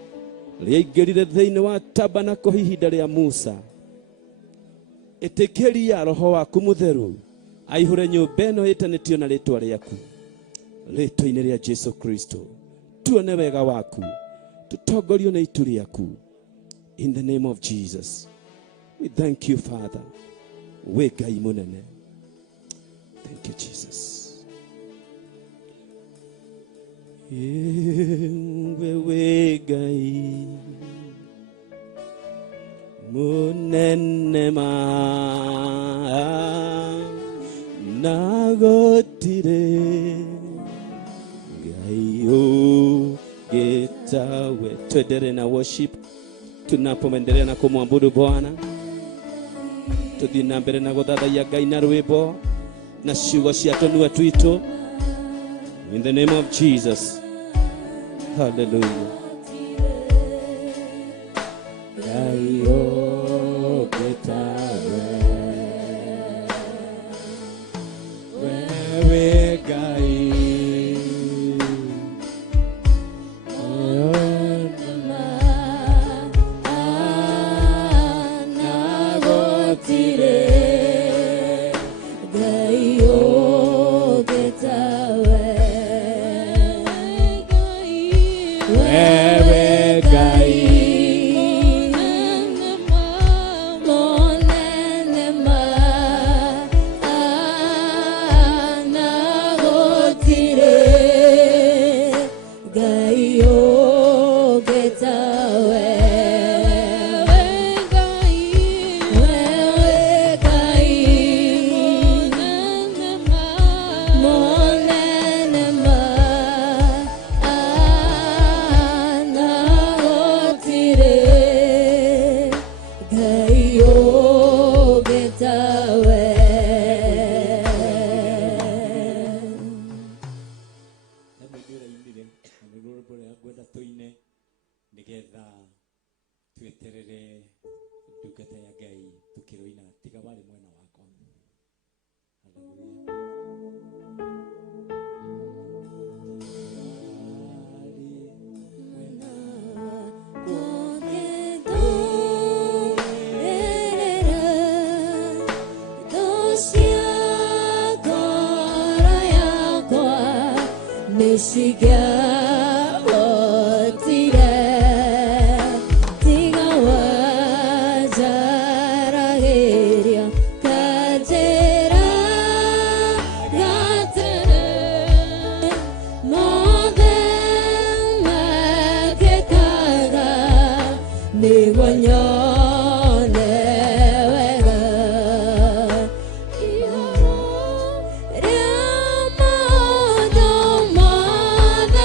riaingirire thiini wa tabanako ihinda ria Musa. Itikiria Roho waku mutheru aihure nyumba ino itanitio na ritwa riaku. Ritwa-ini ria Jesu Kristo tuone wega waku, tutongorio na itu riaku. In the name of Jesus, we thank you, Father. We Ngai munene. Thank you, Jesus. We Ngai munene ma nagotire Ngai ugetawe. Tuendelee na worship. Tunapoendelea na kumwabudu Bwana, tuthie na mbere na guthathaiya Ngai na rwimbo na ciugo cia tũnua twitũ. In the name of Jesus. Hallelujah. Ngai ogetawe, wewe Ngai Mother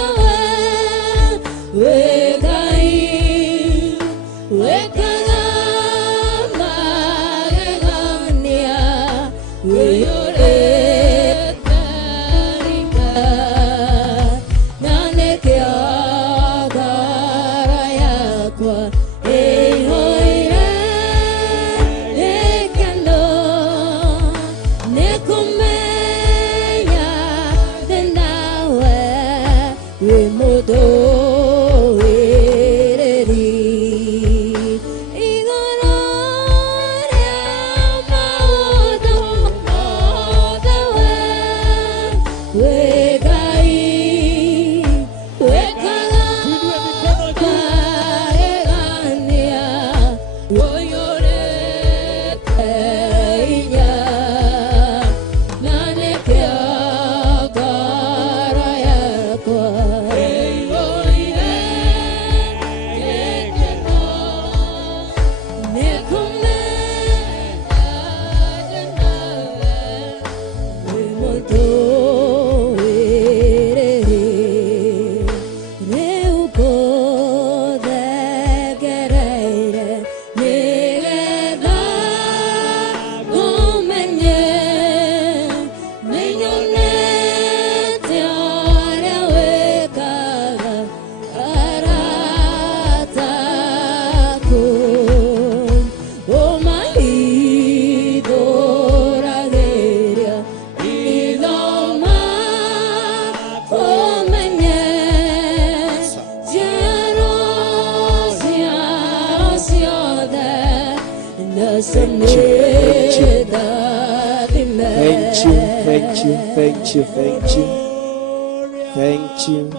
Thank you.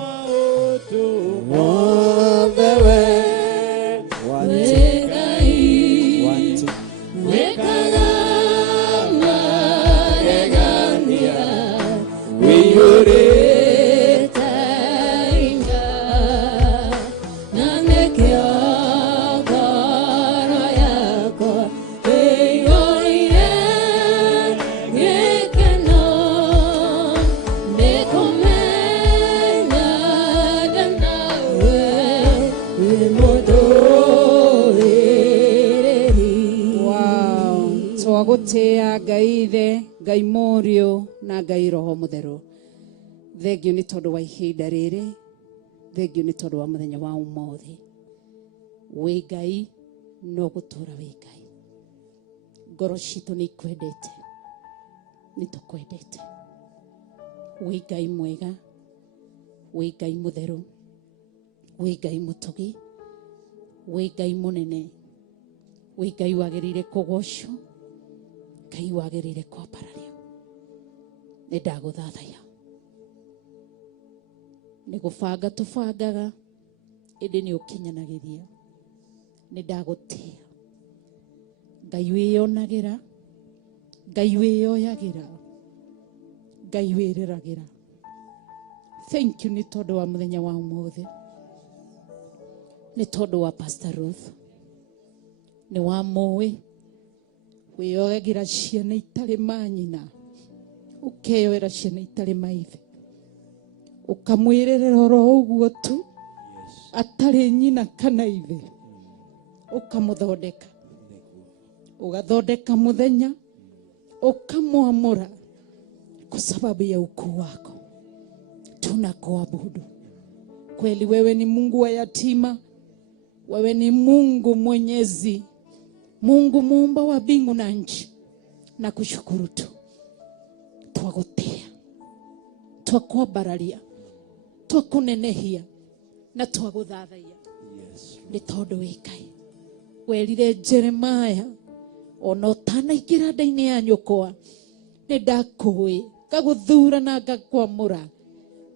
All the way. Twagutia Ngai Ithe, Ngai Mũriũ na Ngai Roho Mũtheru. Thengio nĩ tondũ wa ihinda rĩrĩ, thengio nĩ tondũ wa mũthenya wa ũmũthĩ. Wĩ Ngai no gũtũũra wĩ Ngai. Ngoro citũ nĩ ikwendete, nĩ tũkwendete. Wĩ Ngai mwega, wĩ Ngai mũtheru, wĩ Ngai mũtugi, wĩ Ngai mũnene, wĩ Ngai wagĩrĩire kũgocwo, Ngai wagĩrĩire kwambarario. Nĩ ndagũthathaiya. Nĩ gũbanga tũbangaga, ĩndĩ nĩ ũkinyanagĩria. Nĩ ndagũtĩĩa. Ngai wĩyonagĩra, Ngai wĩyoyagĩra, Ngai wĩreragĩra. Thank you nĩ tondũ wa mũthenya wa ũmũthĩ. Nĩ tondũ wa Pastor Ruth. Nĩ wa mũĩ wĩyoyagĩra ciana itarĩ manyina, ũkeyoera ciana itarĩ maithe, ũkamwĩrerera oro ũguo tu, atarĩ nyina kana ithe, ũkamũthondeka, ũgathondeka mũthenya, ũkamwamũra kwa sababu ya ukuu wako. Tunakuabudu. Kweli wewe ni Mungu wa yatima, wewe ni Mungu mwenyezi, Mungu muumba wa mbingu na nchi. Na kushukuru tu. Twagutia, twakwambararia, twakunenehia na twaguthathaiya. Nĩ tondũ wĩ Ngai. Werire Jeremiah, ona ũtanaingĩra nda-inĩ ya nyũkwa, nĩ ndakũĩ, ngagũthura na ngakwamũra.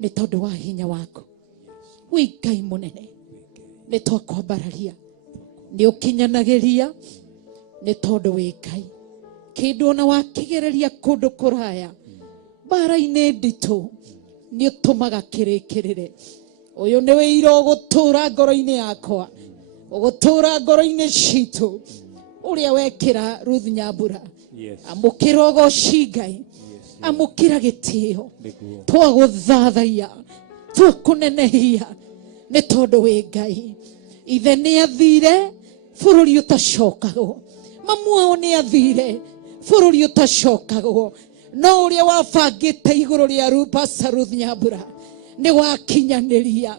Nĩ tondũ wa hinya wako. Wĩ Ngai mũnene. Nĩ twakwambararia, nĩ ũkinyanagĩria. Nĩ tondũ wĩ Ngai. Kĩndũ ona wakĩgereria kũndũ kũraya, mbara-inĩ nditũ, nĩ ũtũmaga kĩrĩkĩrĩre. Ũyũ nĩ wĩira ũgũtũũra ngoro-inĩ yakwa, ũgũtũũra ngoro-inĩ citũ, ũrĩa wekĩra Ruth Nyambura. Amũkĩra ũgoci Ngai, amũkĩra gĩtĩo. Twagũthathaiya, twakũnenehia, nĩ tondũ wĩ Ngai. Ithe nĩ athire, bũrũri ũtacokagwo. Mamu wao nĩ athire, bũrũri ũtacokagwo. No ũrĩa wabangĩte igũrũ rĩa Pastor Ruth Nyambura nĩ wakinyanĩria.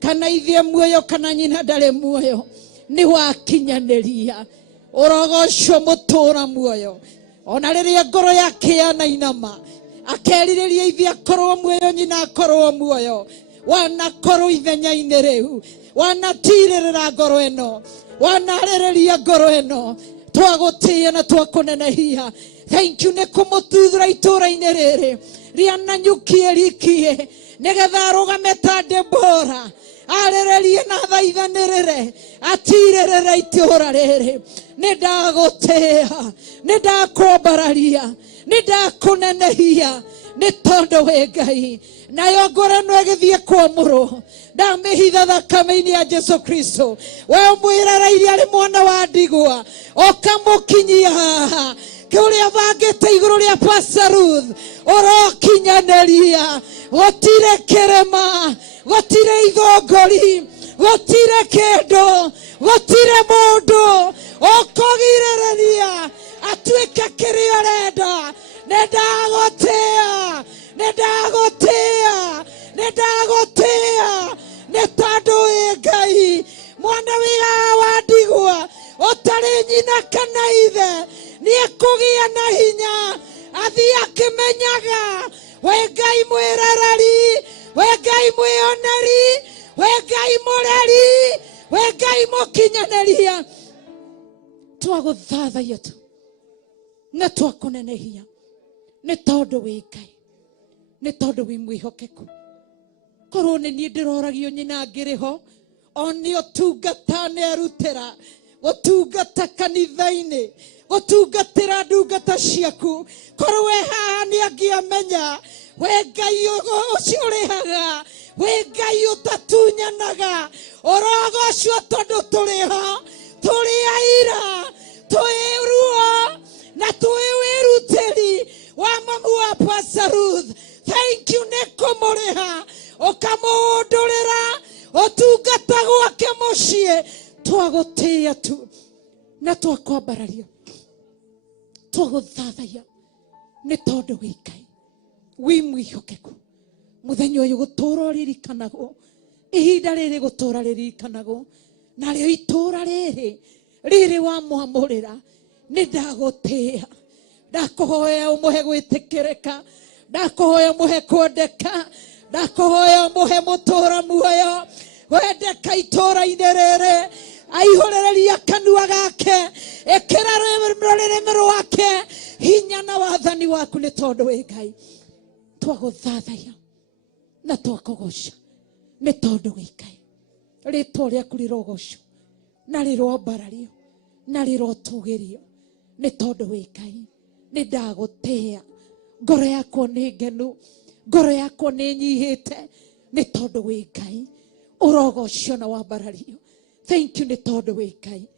Kana ithe muoyo kana nyina ndarĩ muoyo, nĩ wakinyanĩria. Ũrogocwo mũtũũra muoyo. Ona rĩrĩa ngoro yake yanainama, akerirĩria ithe akorwo muoyo, nyina akorwo muoyo. Wanakorwo ithenya-inĩ rĩu, wanatirĩrĩra ngoro ĩno, wanarĩrĩria ngoro ĩno. Twagũtĩĩa na twakũnenehia. Thank you nĩ kũmũtuthũra itũũra-inĩ rĩrĩ rĩananyukie rikie, nĩgetha arũgame ta Debora, arĩrĩrie na thaithanĩrĩre, atirĩrĩre itũũra rĩrĩ. Nĩ ndagũtĩĩa, nĩ ndakwambararia, nĩ ndakũnenehia, nĩ tondũ wĩ Ngai. Nayo ngoro ĩno ĩgĩthiĩ kwamũrwo, ndamĩhitha thakame-inĩ ya Jesu Kristo. We ũmwĩrereire arĩ mwana wa ndigwa, ũkamũkinyia haha. Kĩũrĩa bangĩte igũrũ rĩa Pastor Ruth, ũrokinyanĩria. Gũtirĩ kĩrĩma, gũtirĩ ithongori, gũtirĩ kĩndũ, gũtirĩ mũndũ ũkũgirĩrĩria atuĩke kĩrĩa arenda. Nĩ ndagũtĩĩa, nĩ ndagũtĩĩa, nĩ ndagũtĩĩa, nĩ tondũ wĩ Ngai. Mwana wĩra wa ndigwa, ũtarĩ nyina kana ithe, nĩ ekũgĩa na hinya, athiĩ akĩmenyaga. Wĩ Ngai mwĩrereri, wĩ Ngai mwĩoneri, wĩ Ngai mũreri, wĩ Ngai mũkinyanĩria. twaguthathaia tu na twakunenehia nĩ tondũ wĩ Ngai, nĩ tondũ wĩ mwĩhokeku. Korwo nĩ niĩ ndĩroragio nyina ngĩrĩ ho, o nĩ ũtungata nĩ arutĩra, gũtungata kanitha-inĩ, gũtungatĩra ndungata ciaku. Korwo we haha nĩ angĩamenya we Ngai ũcio ũrĩhaga, we Ngai ũtatunyanaga, ũrogocwo tondũ tũrĩ ho, tũrĩ aira, tũĩ ruo na tũĩ wĩrutĩri wa mamu wa Pastor Ruth. Thank you nĩ kũmũrĩha ũkamũndũrĩra ũtungata gwake mũciĩ. Twagũtĩĩa tu na twakwambararia, twagũthathaia nĩ tondũ wĩ Ngai, wĩ mwĩhokeku. Mũthenya ũyũ gũtũũra ũririkanagwo, ihinda rĩrĩ gũtũũra rĩririkanagwo, narĩo itũũra rĩrĩ wamwamũrĩra. Nĩ ndagũtĩĩa, ndakũhoya ũmũhe gwĩtĩkĩrĩka, ndakũhoya ũmũhe kwendeka, ndakũhoya ũmũhe mũtũũra muoyo, wendeka itũũra-inĩ rĩrĩ, aihũrĩrĩria kanua gake, ĩkĩra rũrĩrĩmĩ rwake hinya na wathani waku, nĩ tondũ wĩ Ngai. Twagũthathaia na twakũgoca nĩ tondũ wĩ Ngai. Rĩĩtwa rĩaku rĩrogocwo na rĩrombarario na rĩrotũgĩrio nĩ tondũ wĩ Ngai. Nĩ ndagũtĩĩa, ngoro yakwa nĩ ngenu, ngoro yakwa nĩ nyihĩte nĩ tondũ wĩ Ngai. Ũrogocio na wambarario. Thank you nĩ tondũ wĩ Ngai.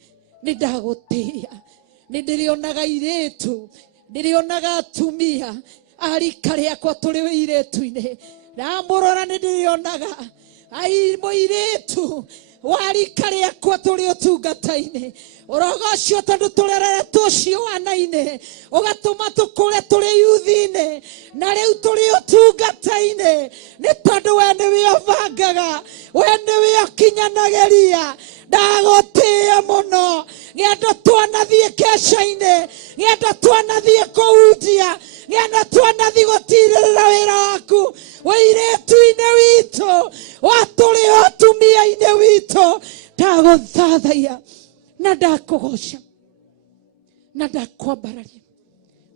Nĩ ndagũtĩĩa, nĩ ndĩrĩonaga airĩtu, ndĩrĩonaga atumia, arika rĩakwa tũrĩ wĩirĩtu-inĩ, ndamũrora nĩ ndĩrĩonaga mũirĩtu warika rĩakwa tũrĩ ũtungata-inĩ. Ũrogocio tondũ tũreretwo ciũwana-inĩ, ũgatũma tũkũre tũrĩ yuthi-inĩ, na rĩu tũrĩ ũtungata-inĩ, nĩ tondũ we nĩwe ũbangaga, we nĩwe ũkinyanagĩria. Ndagũtĩĩa mũno, ng'enda twanathiĩ keca-inĩ, ng'enda twanathiĩ kũhunjia, ng'enda twanathiĩ gũtirĩrĩra wĩra waku wĩirĩtu-inĩ witũ, watũrĩ ũtumia-inĩ witũ. Ndagũthathaia na ndakũgoca na ndakwambararia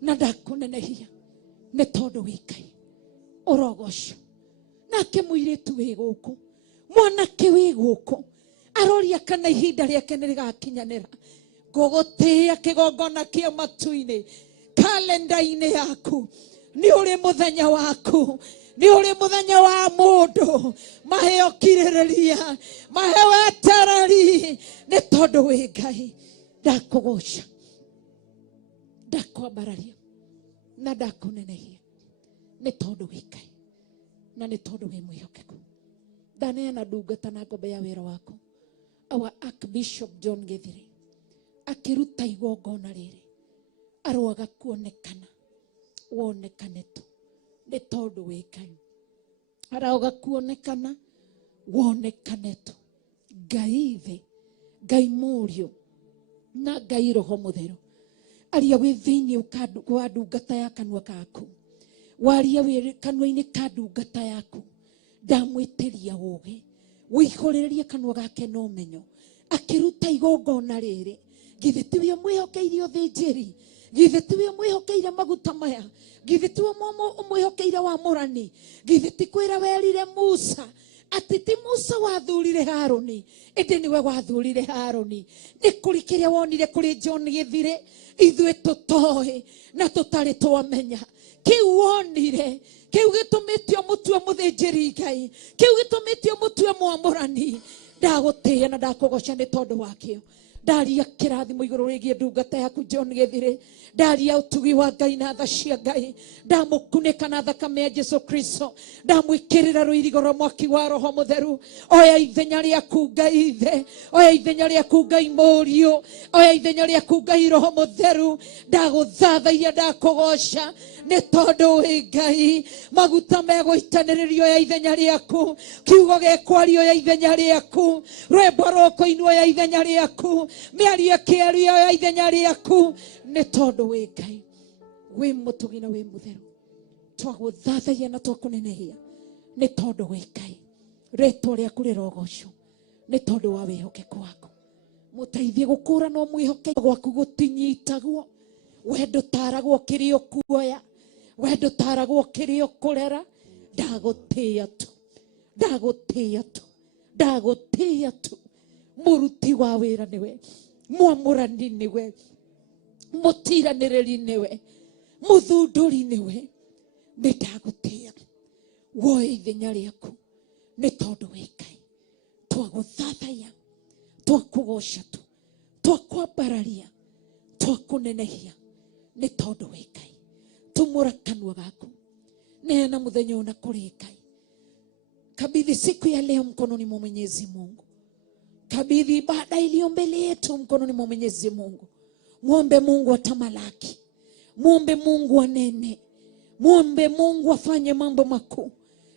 na ndakũnenehia nĩ tondũ wĩ Ngai. Ũrogocio nake mũirĩtu wĩ gũkũ, mwanake wĩ gũkũ, aroria kana ihinda rĩake nĩ rĩgakinyanĩra. Ngũgũtĩĩa kĩgongona kĩa matu-inĩ, kalenda-inĩ yaku nĩ ũrĩ mũthenya waku, nĩ ũrĩ mũthenya wa mũndũ. Mahe ũkirĩrĩria, mahe wetereri nĩ tondũ wĩ Ngai. Ndakũgoca, ndakwambararia na ndakũnenehia nĩ tondũ wĩ Ngai na nĩ tondũ wĩ mwĩhokeku. Ndaneana ndungata na ngombe ya wĩra waku, our Archbishop John Githiri, akĩruta igongona rĩrĩ, aroaga kuonekana, wonekane tu nĩ tondũ wĩ Ngai. Aroaga kuonekana, wonekane tu. Ngai thĩ, Ngai mũriũ na Ngai Roho Mũtheru, aria wĩ thĩinĩ wa ndungata ya kanua gaku, waria wĩ kanua-inĩ ka ndungata yaku. Ndamwĩtĩria ũũgĩ, wĩihũrĩrĩrie kanua gake na ũmenyo, akĩruta igongona rĩrĩ. Githĩ tiwe mwĩhokeire ũthĩnjĩri, githĩ tiwe mwĩhokeire maguta maya, githĩ tiwe mwĩhokeire wamũrani, githĩ ti kwĩra werire Musa atĩ ti Musa wathurire Harũni, ĩndĩ nĩwe wathurire Harũni. Nĩ kũrĩ kĩrĩa wonire kũrĩ John Githiri ithuĩ tũtoĩ na tũtarĩ twamenya. Kĩu wonire, kĩu gĩtũmĩtio mũtue mũthĩnjĩri Ngai, kĩu gĩtũmĩtio mũtue mwamũrani. Ndagũtĩĩa na ndakũgoca nĩ tondũ wakĩo. Ndaria kĩrathimo igũrũ rĩgiĩ ndungata yaku John Githiri, ndaria ũtugi wa Ngai na tha cia Ngai, ndamũkunĩka na thakame ya Jesu Kristo, ndamwĩkĩrĩra rũirigo rwa mwaki wa Roho Mũtheru. Oya ithenya rĩaku Ngai ithe, oya ithenya rĩaku Ngai mũriũ, oya ithenya rĩaku Ngai Roho Mũtheru. Ndagũthathaia, ndakũgoca nĩ tondũ wĩ Ngai. Maguta megũitanĩrĩrio ya ithenya rĩaku, kiugo gĩkwario ya ithenya rĩaku, rwĩmbo rũkũinwo ya ithenya rĩaku, mĩario kĩario ya ithenya rĩaku, nĩ tondũ wĩ Ngai, wĩ mũtugi na wĩ mũtheru. Twagũthathaia na twakũnenehia nĩ tondũ wĩ Ngai. Rĩĩtwa rĩaku rĩrogocwo nĩ tondũ wa wĩhokeku waku. Muteithie gukura no mwihoke gwaku gutinyitagwo. Wendo taragwo kirio kuoya. Wendo taragwo kirio kurera. Ndagutia tu. Ndagutia tu. Ndagutia tu. Muruti wa wira niwe. Mwamurani niwe. Mutiranireri niwe. Muthunduri niwe. Ndagutia. Woe ithenya riaku. Ni tondu wi Ngai. Twaguthathaya. Twakugoca tu. Twakwambararia. Twakunenehia. Ni tondu wi Ngai. Tumura kanua gaku. Neena muthenya una kuri Ngai. Kabidhi siku ya leo mkononi mwa Mwenyezi Mungu. Kabidhi ibada iliyo mbele yetu mkononi mwa Mwenyezi Mungu. Muombe Mungu atamalaki. Muombe Mungu anene. Muombe Mungu afanye mambo makuu.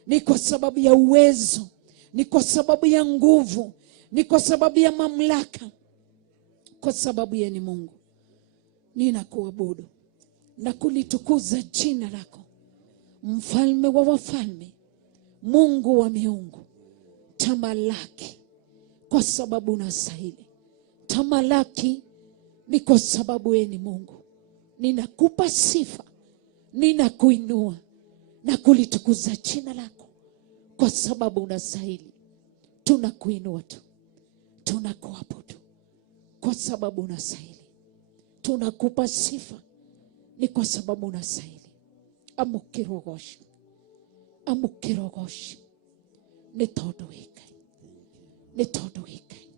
Ni kwa sababu ya uwezo. Ni kwa sababu ya nguvu. Ni kwa sababu ya mamlaka. Kwa sababu yeye ni Mungu. Ninakuabudu na kulitukuza jina lako. Mfalme wa wafalme. Mungu wa miungu. Tamalaki. Kwa sababu unastahili. Tamalaki ni kwa sababu yeye ni Mungu. Ninakupa sifa. Ninakuinua na kulitukuza jina lako. Kwa sababu unastahili. Tunakuinua tu. Tunakuabudu. Kwa sababu unastahili. Tunakupa sifa. Ni kwa sababu unastahili. Amukirogosha. Amukirogosha. Ni tondu wi Ngai. Ni tondu wi Ngai.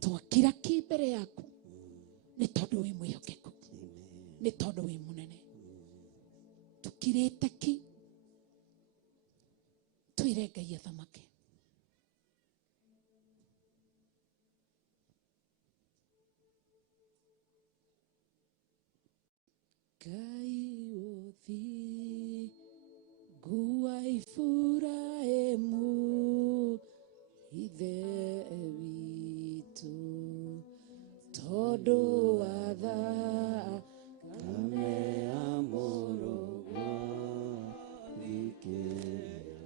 Twakira ki mbere yaku. Ni tondu wi mwihokeku. Ni tondu wi munene. Tukirite ki. Twire Ngai athamake. Ngai uthi gua Ifuraemu ithe witu todo wa thakame ya mũrũgwa thikĩrĩria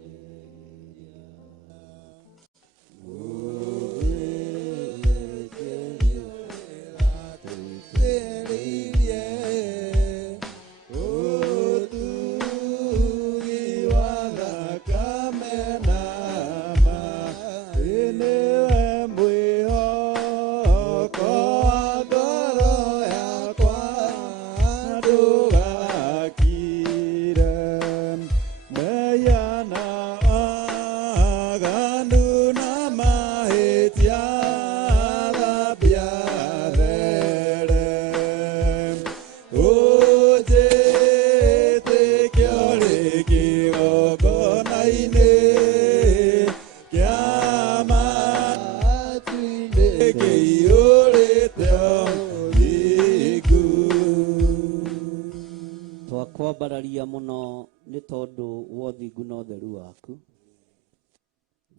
Twakwaambararia muno ni tondu wothingu na utheru waku.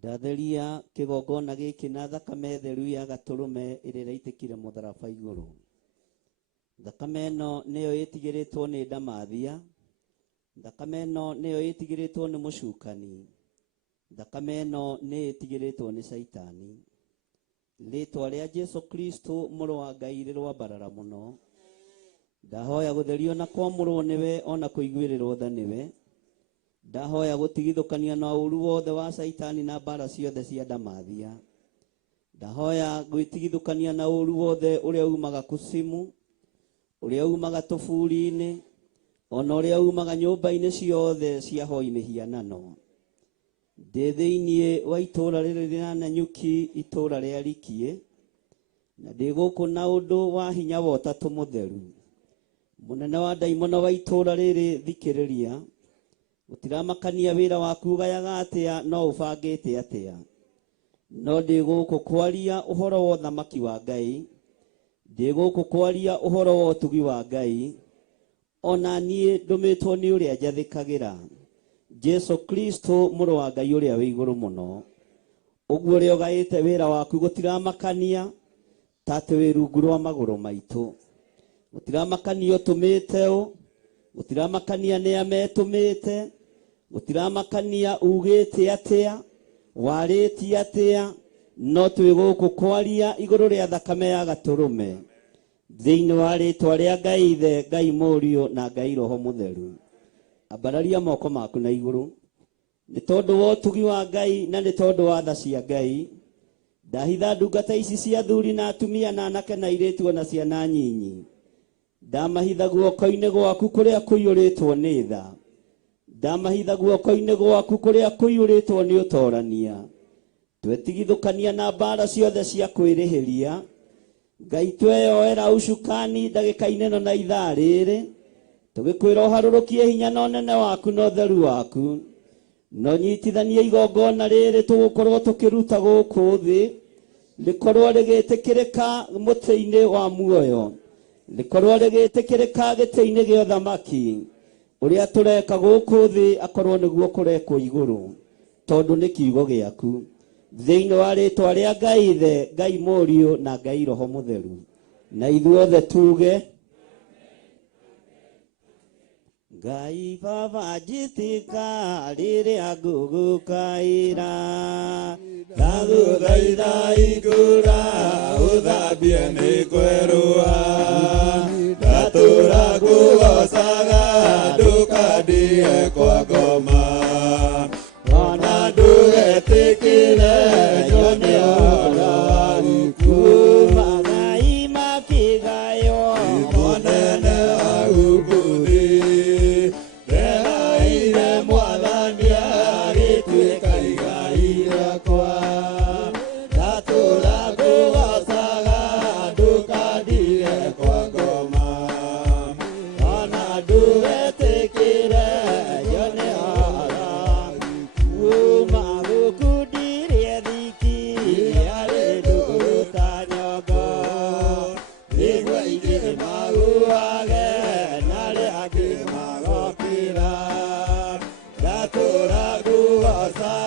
Ndatheria kigongona giki na thakame theru ya gaturume iri raitikire mutharaba iguru. Thakame no niyo yitigiritwo ni Ndamathia. Thakame no niyo yitigiritwo ni mucukani. Thakame no ni yitigiritwo ni Saitani. Ritwa ria Jesu Kristo mũrũ wa Ngai rĩrwambarara muno. Ndahoya gutherio na kwamũrwo niwe ona kuiguĩrĩrwo tha niwe. Ndahoya gutigithũkania na ũru wothe wa Saitani na mbara ciothe cia Ndamathia. Ndahoya gwitigithũkania na ũru wothe ũrĩa umaga kusimu, ũrĩa umaga tũburi-inĩ, ona ũrĩa umaga nyũmba-inĩ ciothe cia hoi mĩhianano. Ndĩ thĩinĩ wa itũũra rĩrĩ rĩnananyuki, itũũra rĩa rikie, na ndĩ gũkũ na ũndũ wa hinya wa ũtatũ mũtheru. Munene wa ndaimono wa itũũra rĩrĩ thikĩrĩria. Gũtiramakania wĩra waku ũgayaga atĩa no ũbangĩte atĩa. No ndĩ gũkũ kwaria ũhoro wa ũthamaki wa Ngai. Ndĩ gũkũ kwaria ũhoro wa ũtugi wa Ngai. Ona niĩ ndũmĩtwo nĩ ũrĩa njathĩkagĩra, Jesu Kristo mũrũ wa Ngai ũrĩa wĩ igũrũ mũno. Ũguo ũrĩa ũgaĩte wĩra waku gũtiramakania ta atĩ wĩ rungu rwa magũrũ maitũ. Gũtiramakania ũtũmĩte ũ, gũtiramakania nĩ ametũmĩte, gũtiramakania ugĩte atĩa, warĩtie atĩa, no twĩ gũkũ kwaria igũrũ rĩa thakame ya gatũrũme thĩinĩ wa rĩtwa rĩa Ngai Ithe, Ngai Mũriũ na Ngai Roho Mũtheru. Ambararia moko maku na igũrũ. Nĩ tondũ wa ũtugi wa Ngai na nĩ tondũ wa tha cia Ngai, ndahitha ndungata ici cia athuri na atumia na anake na airĩtu na ciana nyinyi. Ndamahitha guoko-inĩ gwaku kũrĩa kũiyũrĩtwo nĩ tha. Ndamahitha guoko-inĩ gwaku kũrĩa kũiyũrĩtwo nĩ ũtorania. Twetigithũkania na mbara ciothe cia kwĩrĩhĩria. Ngai tweyoera ucukani ndagĩka-inĩ ĩno na ithaa rĩrĩ, tũgĩkwĩra ũharũrũkie hinya na ũnene waku na ũtheru waku. No nyitithanie igongona rĩrĩ tũgũkorwo tũkĩruta gũkũ thĩ, rĩkorwo rĩgĩtĩkĩrĩka mũtĩ-inĩ wa muoyo, rĩkorwo rĩgĩtĩkĩrĩka gĩtĩ-inĩ gĩa ũthamaki. Ũrĩa tũreka gũkũ thĩ akorwo nĩguo kũrekwo igũrũ, tondũ nĩ kiugo gĩaku. Thĩinĩ wa rĩtwa rĩa Ngai Ithe, Ngai Mũriũ na Ngai Roho Mũtheru. Na ithuothe tuge Ngai Baba njitika rĩrĩa ngũgũkaĩra, ndagũthaitha hingũra ũthambie nĩ kwerũha, ndatũra ngũgocaga ndũkandie kwa ngoma, ona ndũgetĩkĩre nyone ũhoro waku kuma Ngai makĩgayo monene agũkũthĩ, rehaire Mwathani agĩtuĩka igai rĩakwa, ndatũra ngũgocaga ndũkandie kwa ngoma, ona ndũgetĩkĩre nyone ũhoro kuma gũkũ ndirĩ thiki arĩ ndũgũ ta nyongo, nĩguo aingĩ maguage na arĩa angĩ magokĩra, ndatũra ngũgocaga